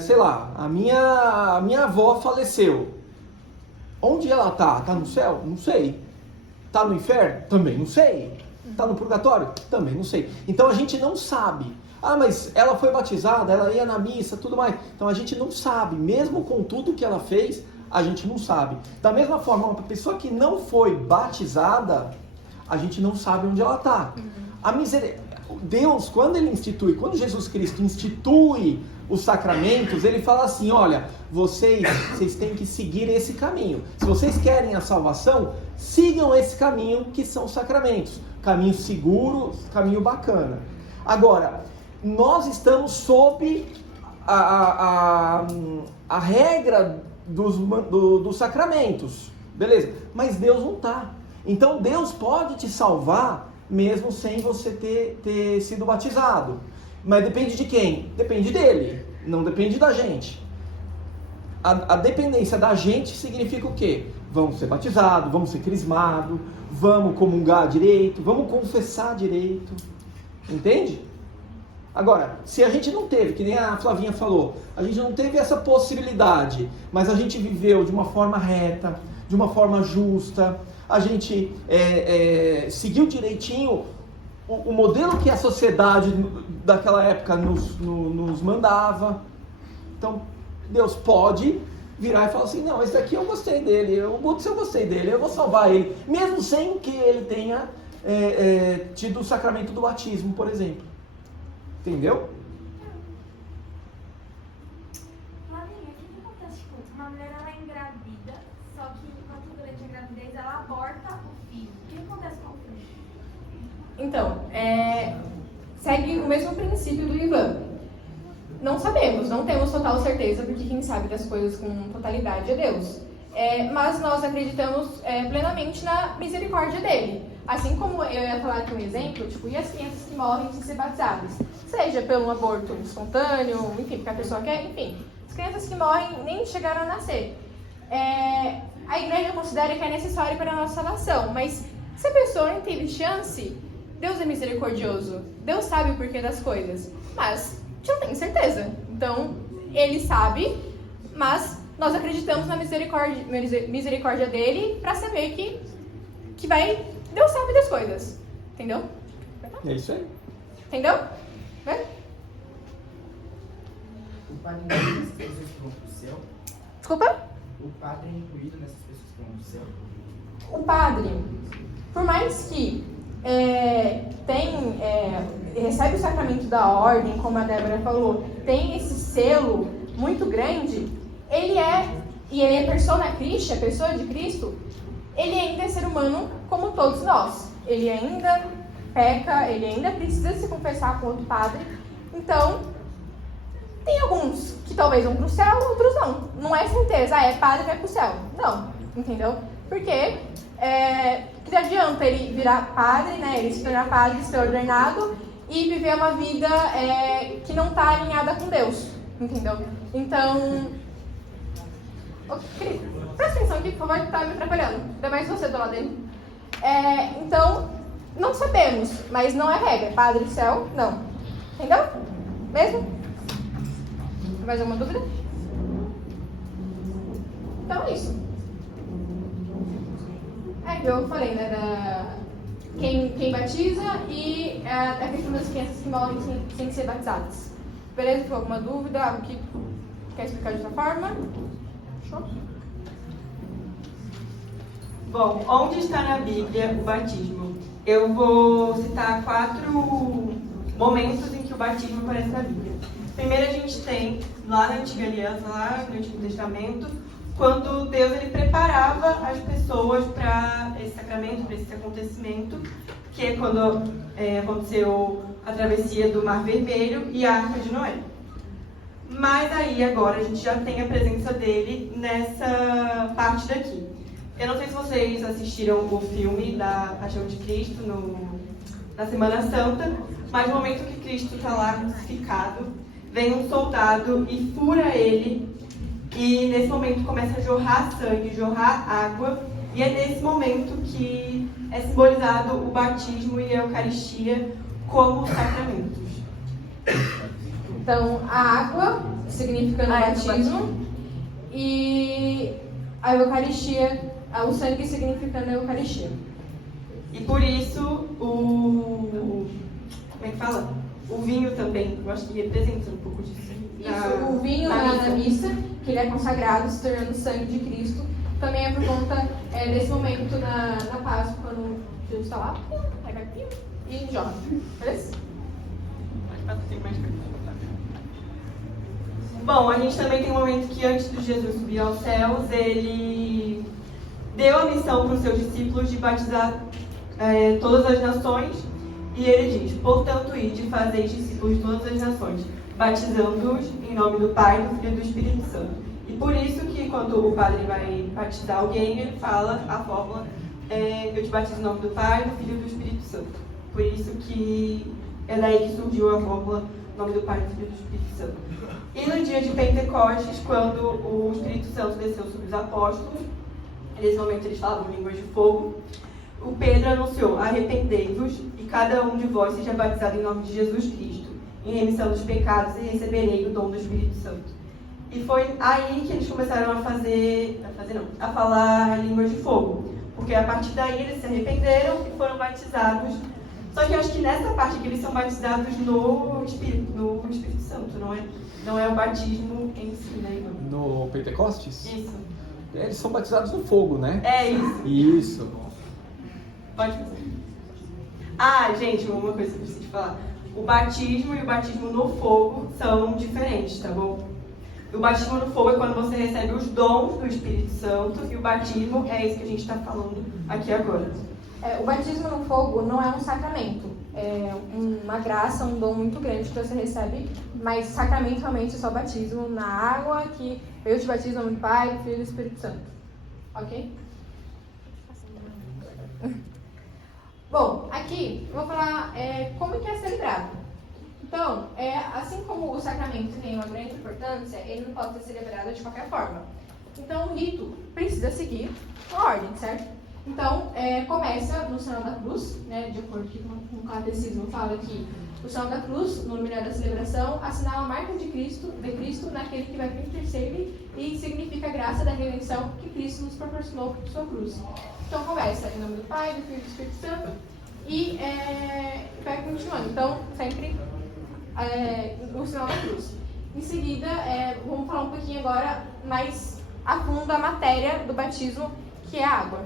sei lá, a minha avó faleceu. Onde ela está? Está no céu? Não sei. Está no inferno? Também não sei. Está no purgatório? Também não sei. Então a gente não sabe. Ah, mas ela foi batizada, ela ia na missa, tudo mais. Então a gente não sabe. Mesmo com tudo que ela fez, a gente não sabe. Da mesma forma, uma pessoa que não foi batizada, a gente não sabe onde ela está. Deus, quando Jesus Cristo institui os sacramentos, ele fala assim, olha, vocês têm que seguir esse caminho. Se vocês querem a salvação, sigam esse caminho que são os sacramentos. Caminho seguro, caminho bacana. Agora, nós estamos sob a regra dos sacramentos, beleza? Mas Deus não está. Então Deus pode te salvar mesmo sem você ter sido batizado. Mas depende de quem? Depende dele, não depende da gente. A dependência da gente significa o quê? Vamos ser batizados, vamos ser crismados, vamos comungar direito, vamos confessar direito. Entende? Agora, se a gente não teve, que nem a Flavinha falou, a gente não teve essa possibilidade, mas a gente viveu de uma forma reta, de uma forma justa, a gente seguiu direitinho o modelo que a sociedade daquela época nos mandava. Então, Deus pode virar e falar assim, não, esse daqui eu gostei dele, o Butz eu gostei dele, eu vou salvar ele, mesmo sem que ele tenha tido o sacramento do batismo, por exemplo. Entendeu? Flavinha, o que acontece? Tipo, uma mulher ela é engravida, só que enquanto durante a gravidez ela aborta o filho. O que acontece com o filho? Então, segue o mesmo princípio do Ivan. Não sabemos, não temos total certeza, porque quem sabe das coisas com totalidade é Deus. Mas nós acreditamos plenamente na misericórdia dele. Assim como eu ia falar aqui um exemplo, tipo, e as crianças que morrem sem ser batizadas? Seja pelo um aborto espontâneo, enfim, porque a pessoa quer, enfim. As crianças que morrem nem chegaram a nascer. A igreja considera que é necessário para a nossa salvação, mas se a pessoa não teve chance, Deus é misericordioso. Deus sabe o porquê das coisas, mas a gente não tem certeza. Então, ele sabe, mas nós acreditamos na misericórdia dele para saber que Deus sabe das coisas. Entendeu? É isso aí. Entendeu? O padre é incluído nessas pessoas que vão pro céu? Desculpa? O padre é incluído nessas pessoas que vão pro céu? O padre, por mais que recebe o sacramento da ordem, como a Débora falou, tem esse selo muito grande, ele é persona Christi, a pessoa de Cristo, ele ainda é ser humano como todos nós. Ele ainda peca, ele ainda precisa se confessar com outro padre. Então, tem alguns que talvez vão pro céu, outros não. Não é certeza, é padre vai pro céu. Não, entendeu? Porque que adianta ele virar padre, né? Ele se tornar padre, ser ordenado e viver uma vida que não está alinhada com Deus, entendeu? Então, querido, presta atenção aqui, por favor, que tá me atrapalhando. Ainda mais você do lado dele. Então, não sabemos, mas não é regra. Padre céu, não. Entendeu? Mesmo? Mais alguma dúvida? Então é isso. Eu falei, né, quem batiza e a questão das crianças que morrem sem ser batizadas. Beleza? Ficou alguma dúvida? Algo que quer explicar de outra forma? Show? Bom, onde está na Bíblia o batismo? Eu vou citar 4 momentos em que o batismo aparece na Bíblia. Primeiro a gente tem, lá na Antiga Aliança, lá no Antigo Testamento, quando Deus ele preparava as pessoas para esse sacramento, para esse acontecimento, que é quando aconteceu a travessia do Mar Vermelho e a Arca de Noé. Mas aí agora a gente já tem a presença dele nessa parte daqui. Eu não sei se vocês assistiram o filme da Paixão de Cristo na Semana Santa, mas no momento que Cristo está lá crucificado, vem um soldado e fura ele, e nesse momento começa a jorrar sangue, jorrar água, e é nesse momento que é simbolizado o batismo e a Eucaristia como sacramentos. Então, a água significando o batismo e a Eucaristia, o sangue significando a Eucaristia. E por isso, como é que fala? O vinho também, eu acho que representa um pouco disso. Isso, o vinho na missa, que ele é consagrado, se tornando sangue de Cristo, também é por conta desse momento na Páscoa, quando Jesus está lá, pega aqui e joga. Beleza? Bom, a gente também tem um momento que antes de Jesus subir aos céus, ele deu a missão para os seus discípulos de batizar todas as nações, e ele diz: portanto, ide e fazeis discípulos de todas as nações, batizando-os em nome do Pai, do Filho e do Espírito Santo. E por isso que quando o padre vai batizar alguém, ele fala a fórmula: eu te batizo em nome do Pai, do Filho e do Espírito Santo. Por isso que é daí que surgiu a fórmula em nome do Pai, do Filho e do Espírito Santo. E no dia de Pentecostes, quando o Espírito Santo desceu sobre os apóstolos, nesse momento eles falavam línguas de fogo, o Pedro anunciou: arrependei-vos e cada um de vós seja batizado em nome de Jesus Cristo, em remissão dos pecados, e receberei o dom do Espírito Santo. E foi aí que eles começaram a falar línguas de fogo, porque a partir daí eles se arrependeram e foram batizados. Só que eu acho que nessa parte que eles são batizados no Espírito Santo, não é o batismo em si, né, irmão? No Pentecostes? Isso. Eles são batizados no fogo, né? É isso. Isso. Pode fazer. Ah, gente, uma coisa que eu preciso falar. O batismo e o batismo no fogo são diferentes, tá bom? O batismo no fogo é quando você recebe os dons do Espírito Santo, e o batismo é isso que a gente está falando aqui agora. O batismo no fogo não é um sacramento, é uma graça, um dom muito grande que você recebe, mas sacramento realmente é só batismo na água, que eu te batizo no nome do Pai, do Filho e do Espírito Santo. Ok? Bom, aqui eu vou falar como que é celebrado. Então, assim como o sacramento tem uma grande importância, ele não pode ser celebrado de qualquer forma. Então, o rito precisa seguir a ordem, certo? Então, começa no sinal da cruz, né, de acordo com o catecismo, fala que o sinal da cruz, no luminar da celebração, assinala a marca de Cristo naquele que vai interceder e significa a graça da redenção que Cristo nos proporcionou por sua cruz. Então, começa em nome do Pai, do Filho e do Espírito Santo e vai continuando. Então, sempre o sinal da cruz. Em seguida, vamos falar um pouquinho agora mais a fundo da matéria do batismo, que é a água.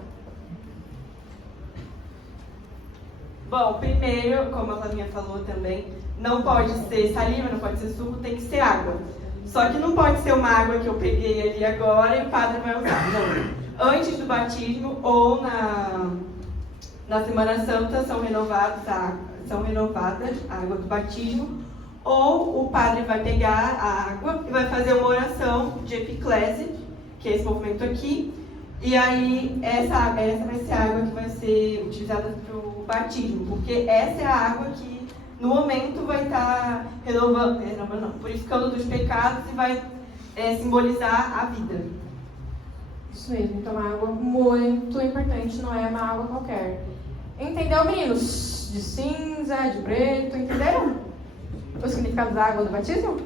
Bom, primeiro, como a Flavinha falou também, não pode ser saliva, não pode ser suco, tem que ser água. Só que não pode ser uma água que eu peguei ali agora e o padre vai usar. Não. Antes do batismo ou na Semana Santa são renovadas a água do batismo, ou o padre vai pegar a água e vai fazer uma oração de epiclese, que é esse movimento aqui, e aí essa vai ser a água que vai ser utilizada para o batismo, porque essa é a água que no momento vai estar purificando dos pecados e vai simbolizar a vida. Isso mesmo, então é uma água muito importante, não é uma água qualquer. Entendeu, meninos? De cinza, de preto, entenderam o significado da água do batismo?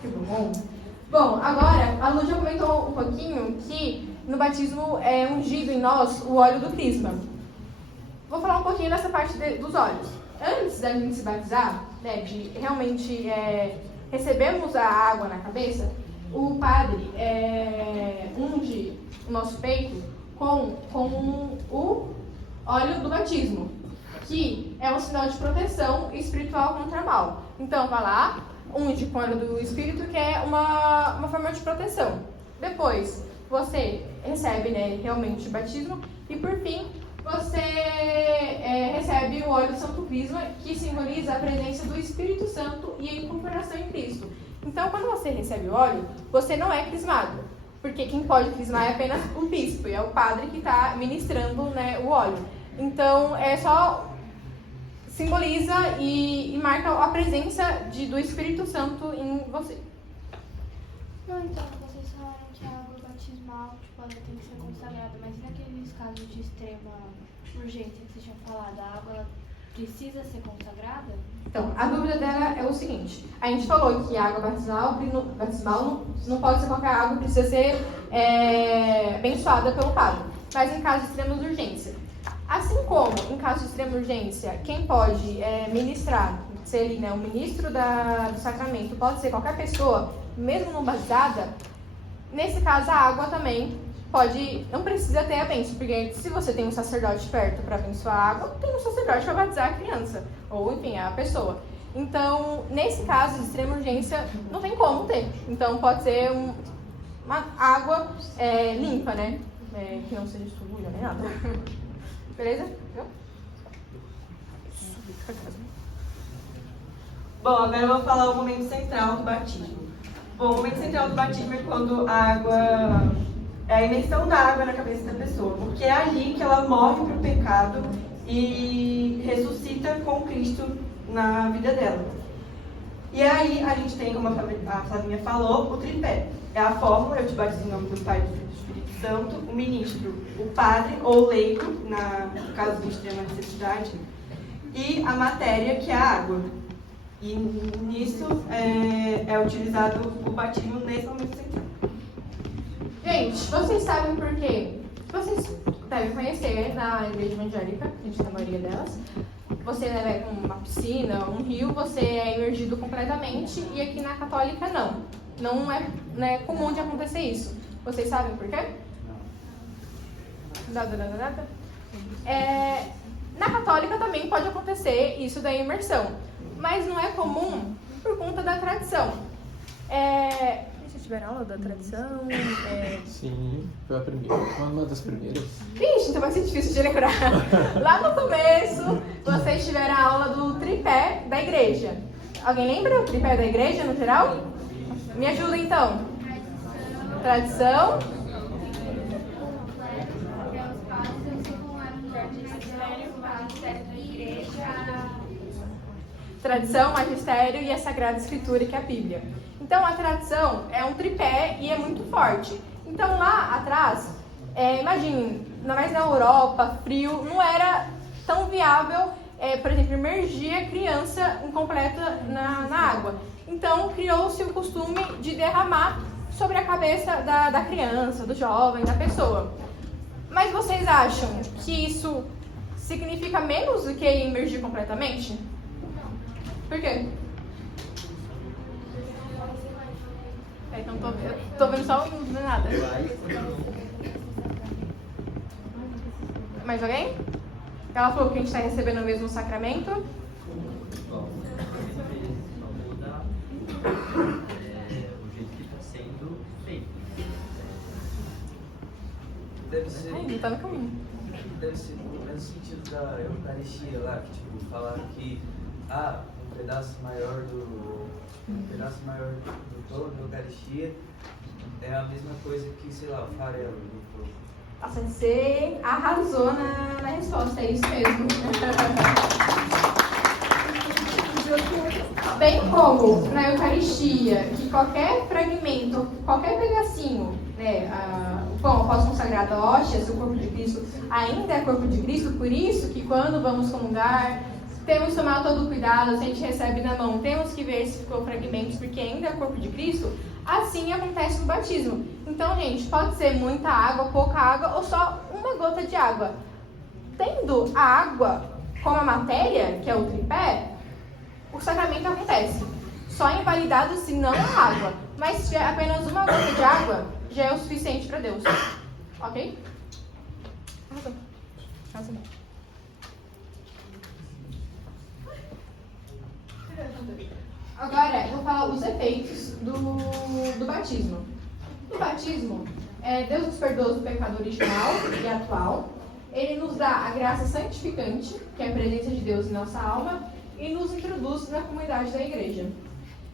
Que bom. Bom, agora, a Lu já comentou um pouquinho que no batismo é ungido em nós o óleo do crisma. Vou falar um pouquinho dessa parte dos óleos. Antes da gente se batizar, né, de realmente recebermos a água na cabeça, o padre unge o nosso peito com o óleo do batismo, que é um sinal de proteção espiritual contra o mal. Então, vai lá, unge com o óleo do Espírito, que é uma forma de proteção. Depois, você recebe, né, realmente o batismo. E, por fim, você recebe o óleo do Santo Crisma, que simboliza a presença do Espírito Santo e a incorporação em Cristo. Então, quando você recebe o óleo, você não é crismado, porque quem pode crismar é apenas o bispo, e é o padre que está ministrando, né, o óleo. Então, é só simboliza e marca a presença do Espírito Santo em você. Não, então, vocês falaram que a água batismal, tipo, ela tem que ser consagrada, mas e naqueles casos de extrema urgência que vocês tinham falado, a água ela precisa ser consagrada? Então, a dúvida dela é o seguinte: a gente falou que a água batismal não pode ser qualquer água, precisa ser abençoada pelo padre, mas em caso de extrema urgência. Assim como, em caso de extrema urgência, quem pode ministrar, ser, né, o ministro do sacramento, pode ser qualquer pessoa, mesmo não batizada, nesse caso a água também não precisa ter a bênção, porque se você tem um sacerdote perto para abençoar a água, tem um sacerdote para batizar a criança, ou enfim, a pessoa. Então, nesse caso de extrema urgência, não tem como ter. Então, pode ser uma água limpa, né? Que não seja suja nem nada. Beleza? Bom, agora eu vou falar o momento central do batismo. Bom, o momento central do batismo é quando a água... é a imersão da água na cabeça da pessoa, porque é ali que ela morre para o pecado e ressuscita com Cristo na vida dela. E aí a gente tem, como a Flavinha falou, o tripé. É a fórmula: eu te batizo em nome do Pai, do Filho e do Espírito Santo, o ministro, o padre ou o leigo, no caso de extrema necessidade, e a matéria, que é a água. E nisso é utilizado o batismo nesse momento central. Gente, vocês sabem por quê? Vocês devem conhecer na igreja evangélica, a gente tem a maioria delas. Você vai com uma piscina, um rio, você é imergido completamente, e aqui na católica não. Não é comum de acontecer isso. Vocês sabem por quê? Na católica também pode acontecer isso da imersão, mas não é comum por conta da tradição. Vocês tiveram aula da tradição? Sim, foi a primeira, uma das primeiras. Ixi, então vai ser difícil de lembrar. Lá no começo, vocês tiveram a aula do tripé da igreja. Alguém lembra o tripé da igreja no geral? Me ajuda então. Tradição. Tradição, magistério e a Sagrada Escritura, que é a Bíblia. Então, a tradição é um tripé e é muito forte. Então, lá atrás, imagine, ainda mais na Europa, frio, não era tão viável, por exemplo, imergir a criança incompleta na água. Então, criou-se o costume de derramar sobre a cabeça da criança, do jovem, da pessoa. Mas vocês acham que isso significa menos do que imergir completamente? Por quê? Então tô vendo só um, não é nada. Mais alguém? Ela falou que a gente está recebendo o mesmo sacramento. O jeito que está sendo feito. Deve ser. Ainda tá no caminho. Deve ser no mesmo sentido da Eucaristia lá, que tipo, falaram que um pedaço maior do todo da Eucaristia é a mesma coisa que, sei lá, o farelo do fogo. Nossa, você arrasou na resposta, é isso mesmo. Bem como na Eucaristia, que qualquer fragmento, qualquer pedacinho, né, o pão após consagrado a hóstias, o corpo de Cristo ainda é corpo de Cristo, por isso que quando vamos comungar, temos que tomar todo o cuidado, se a gente recebe na mão, temos que ver se ficou fragmentos, porque ainda é o corpo de Cristo. Assim acontece no batismo. Então, gente, pode ser muita água, pouca água ou só uma gota de água. Tendo a água como a matéria, que é o tripé, o sacramento acontece. Só é invalidado se não a água. Mas se tiver apenas uma gota de água, já é o suficiente para Deus. Ok? Agora, eu vou falar os efeitos do batismo. No batismo, Deus nos perdoa do pecado original e atual. Ele nos dá a graça santificante, que é a presença de Deus em nossa alma, e nos introduz na comunidade da igreja.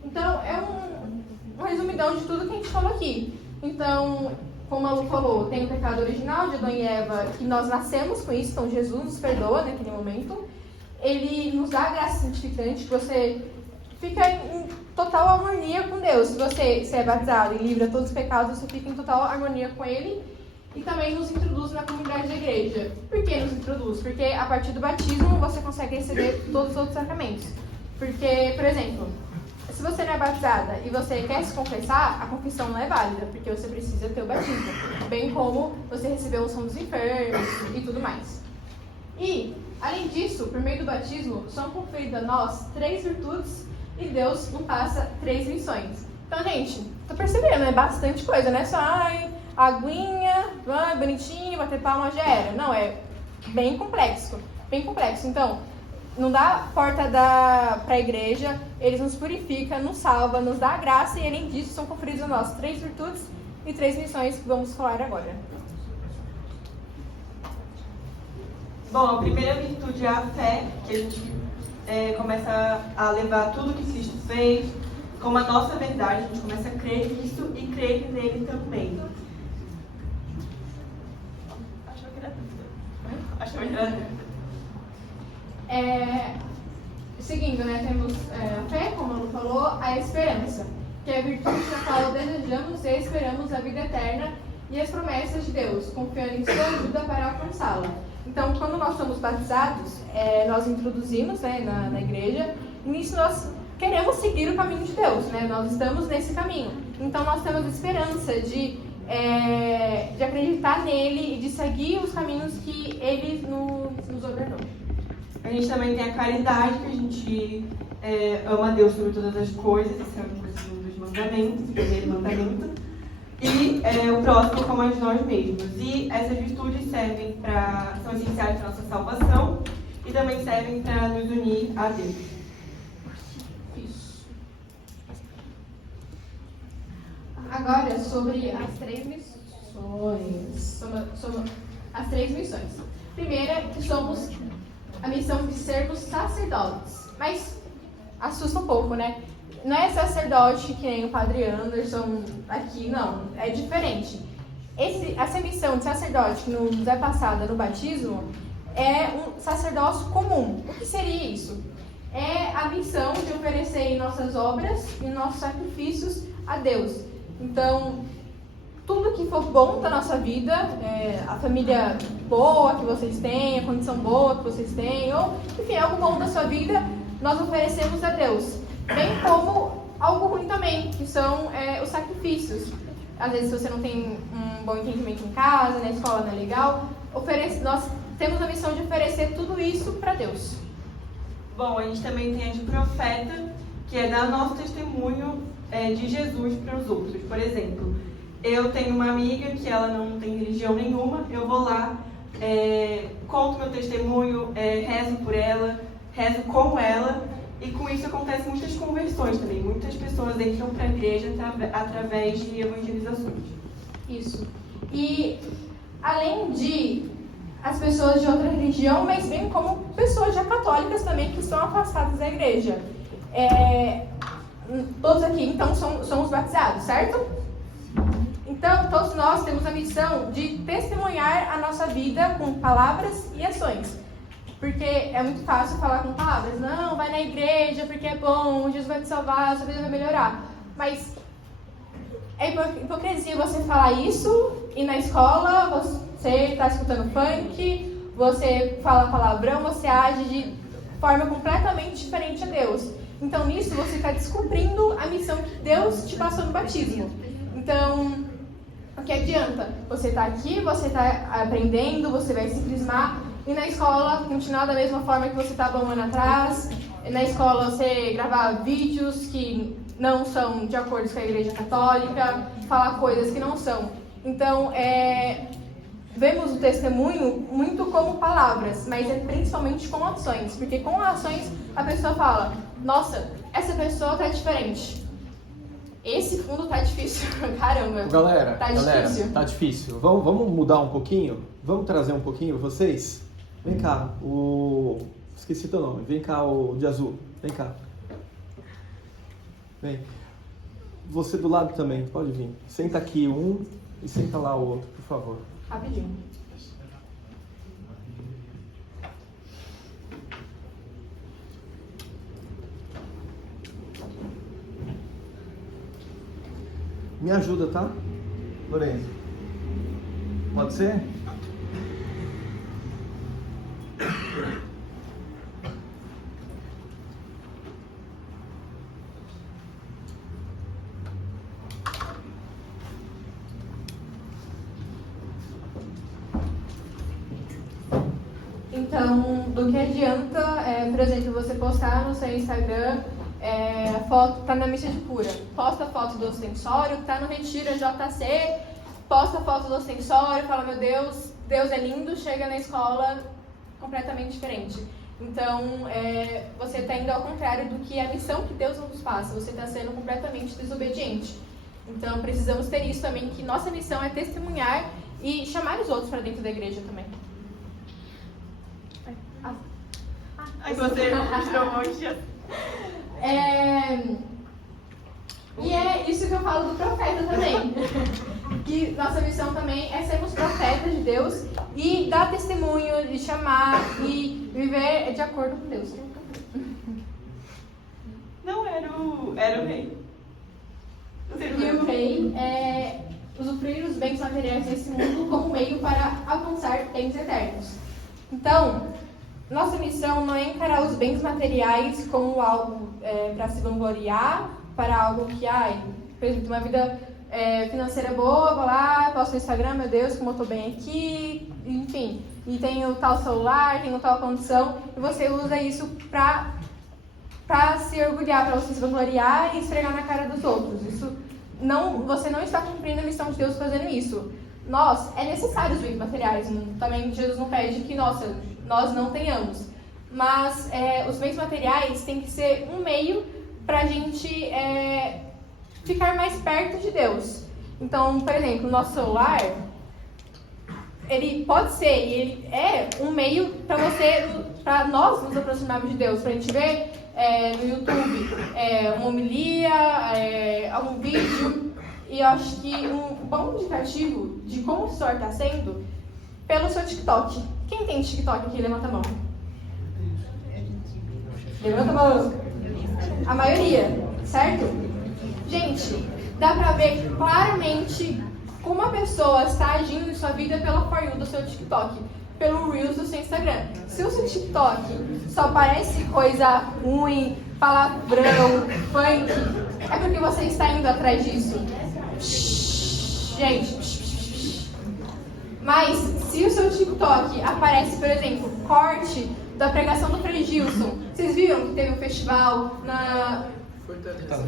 Então, é um resumidão de tudo que a gente falou aqui. Então, como a Lu falou, tem o pecado original de Adão e Eva, que nós nascemos com isso, então Jesus nos perdoa naquele momento. Ele nos dá a graça santificante, que você fica em total harmonia com Deus. Se você é batizado e livra todos os pecados, você fica em total harmonia com Ele. E também nos introduz na comunidade da igreja. Por que nos introduz? Porque a partir do batismo você consegue receber todos os outros sacramentos. Porque, por exemplo, se você não é batizada e você quer se confessar, a confissão não é válida, porque você precisa ter o batismo. Bem como você receber a unção dos enfermos e tudo mais. E, além disso, por meio do batismo, são conferidas a nós 3 virtudes e Deus nos passa 3 missões. Então, gente, tô percebendo, é bastante coisa, né? Só, aguinha, bonitinho, bater palma, já era. Não, é bem complexo, bem complexo. Então, não dá porta para a igreja, eles nos purifica, nos salva, nos dá a graça e, além disso, são conferidas a nós 3 virtudes e 3 missões que vamos falar agora. Bom, a primeira virtude é a fé, que a gente começa a levar tudo que Cristo fez como a nossa verdade, a gente começa a crer nisso e crer nele também. Achava que era dúvida. Seguindo, né, temos a fé, como a Lu falou, a esperança, que é a virtude na qual desejamos e esperamos a vida eterna e as promessas de Deus, confiando em sua ajuda para alcançá-la. Então, quando nós somos batizados, nós introduzimos, né, na igreja, e nisso nós queremos seguir o caminho de Deus, né? Nós estamos nesse caminho. Então, nós temos esperança de acreditar nele e de seguir os caminhos que ele nos ordenou. A gente também tem a caridade, que a gente ama a Deus sobre todas as coisas, esse é um dos mandamentos, o primeiro mandamento. E o próximo como a nós mesmos. E essas virtudes são essenciais para a nossa salvação e também servem para nos unir a Deus. Isso. Agora, sobre as 3 missões. Sobre as 3 missões. Primeira, que somos a missão de sermos sacerdotes. Mas assusta um pouco, né? Não é sacerdote que nem o Padre Anderson aqui, não. É diferente. Essa missão de sacerdote que nos é passada no batismo é um sacerdócio comum. O que seria isso? É a missão de oferecer nossas obras e nossos sacrifícios a Deus. Então, tudo que for bom da nossa vida, a família boa que vocês têm, a condição boa que vocês têm, ou, enfim, algo bom da sua vida, nós oferecemos a Deus. Bem como algo ruim também, que são os sacrifícios. Às vezes, se você não tem um bom entendimento em casa, na escola não é legal, nós temos a missão de oferecer tudo isso para Deus. Bom, a gente também tem a de profeta, que é dar nosso testemunho de Jesus para os outros. Por exemplo, eu tenho uma amiga que ela não tem religião nenhuma, eu vou lá, conto meu testemunho, rezo por ela, rezo com ela, e com isso acontecem muitas conversões também. Muitas pessoas entram para a igreja através de evangelizações. Isso. E além de as pessoas de outra religião, mas bem como pessoas já católicas também que estão afastadas da igreja. Todos aqui, então, somos batizados, certo? Então, todos nós temos a missão de testemunhar a nossa vida com palavras e ações. Porque é muito fácil falar com palavras. Não, vai na igreja porque é bom, Jesus vai te salvar, sua vida vai melhorar. Mas é hipocrisia você falar isso e na escola você está escutando funk, você fala palavrão, você age de forma completamente diferente a Deus. Então, nisso, você está descobrindo a missão que Deus te passou no batismo. Então, o que adianta? Você está aqui, você está aprendendo, você vai se crismar, e na escola continuar da mesma forma que você estava um ano atrás. Na escola você gravar vídeos que não são de acordo com a Igreja Católica, falar coisas que não são. Então, vemos o testemunho muito como palavras, mas é principalmente com ações, porque com ações a pessoa fala, nossa, essa pessoa tá diferente. Esse fundo tá difícil, caramba. Galera, difícil. tá difícil. Vamos mudar um pouquinho? Vamos trazer um pouquinho vocês? Vem cá, esqueci teu nome. Vem cá, o de azul. Vem cá. Vem. Você do lado também, pode vir. Senta aqui um e senta lá o outro, por favor. Rapidinho. Me ajuda, tá? Lorenzo. Pode ser? Então, do que adianta, por exemplo, você postar no seu Instagram a foto, tá na missa de cura, posta a foto do ostensório, tá no retiro JC, posta a foto do ostensório, fala, meu Deus, Deus é lindo, chega na escola completamente diferente. Então, você está indo ao contrário do que a missão que Deus nos passa, você está sendo completamente desobediente. Então, precisamos ter isso também, que nossa missão é testemunhar e chamar os outros para dentro da igreja também. Ai, você mostrou um monte. E é isso que eu falo do profeta também. Que nossa missão também é sermos profetas de Deus e dar testemunho, de chamar e viver de acordo com Deus. Não, era o rei. E o rei é usufruir os bens materiais desse mundo como meio para alcançar bens eternos. Então, nossa missão não é encarar os bens materiais como algo para se vangloriar, para algo que, por exemplo, uma vida financeira boa, vou lá, posto no Instagram, meu Deus, como eu estou bem aqui, enfim, e tenho tal celular, tenho tal condição, e você usa isso para se orgulhar, para você se vangloriar e esfregar na cara dos outros. Você não está cumprindo a missão de Deus fazendo isso. É necessário os bens materiais, também Jesus não pede que, nós não tenhamos. Mas os bens materiais têm que ser um meio para a gente ficar mais perto de Deus. Então, por exemplo, o nosso celular, ele pode ser, e ele é um meio para nós nos aproximarmos de Deus, para a gente ver no YouTube uma homilia, algum vídeo. E eu acho que um bom indicativo de como o celular está sendo, pelo seu TikTok. Quem tem TikTok aqui? Levanta a mão. Levanta a mão. A maioria, certo? Gente, dá pra ver claramente como a pessoa está agindo em sua vida pela For You do seu TikTok, pelo Reels do seu Instagram. Se o seu TikTok só parece coisa ruim, palavrão, funk, é porque você está indo atrás disso. Gente, mas se o seu TikTok aparece, por exemplo, corte da pregação do Frei Gilson, vocês viram que teve um festival na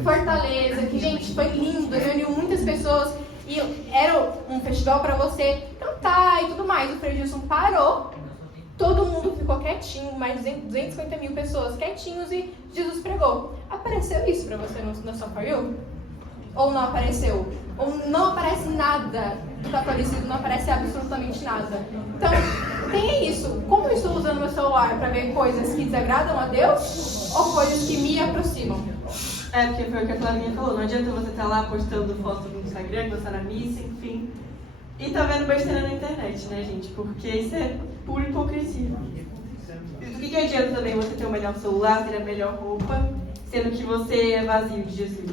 Fortaleza, que, gente, foi lindo, reuniu muitas pessoas e era um festival para você cantar e tudo mais. O Frei Gilson parou, todo mundo ficou quietinho, mais de 250 mil pessoas quietinhos e Jesus pregou. Apareceu isso para você na sua For You? Ou não apareceu? Ou não aparece nada do catolicismo, não aparece absolutamente nada. Então, tenha isso. Como eu estou usando meu celular para ver coisas que desagradam a Deus ou coisas que me aproximam? Porque foi o que a Clarinha falou. Não adianta você estar lá postando foto no Instagram, que você está na missa, enfim. E tá vendo besteira na internet, né, gente? Porque isso é pura hipocrisia. Do que adianta também você ter o melhor celular, ter a melhor roupa, sendo que você é vazio de Jesus?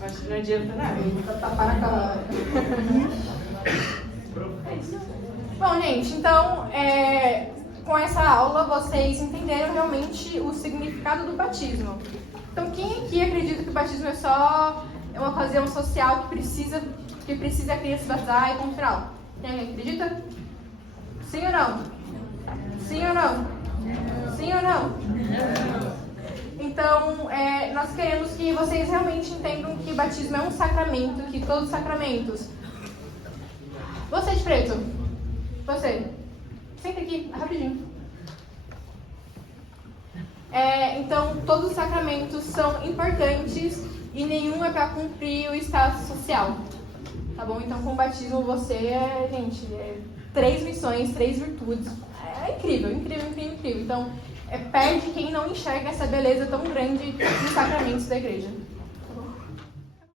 Acho que não adianta nada. Tapar na cara. Bom, gente, então, com essa aula, vocês entenderam realmente o significado do batismo. Então, quem aqui acredita que o batismo é só uma ocasião social que precisa a criança se batizar e ponto final? Quem acredita? Sim ou não? Sim ou não? Sim ou não? Então, nós queremos que vocês realmente entendam que batismo é um sacramento, que todos os sacramentos... Você de preto, Você. Senta aqui, rapidinho. Então, todos os sacramentos são importantes e nenhum é para cumprir o status social. Tá bom? Então, com o batismo você gente, 3 missões, 3 virtudes. É incrível, incrível, incrível, incrível. Então, perde quem não enxerga essa beleza tão grande nos sacramentos da igreja.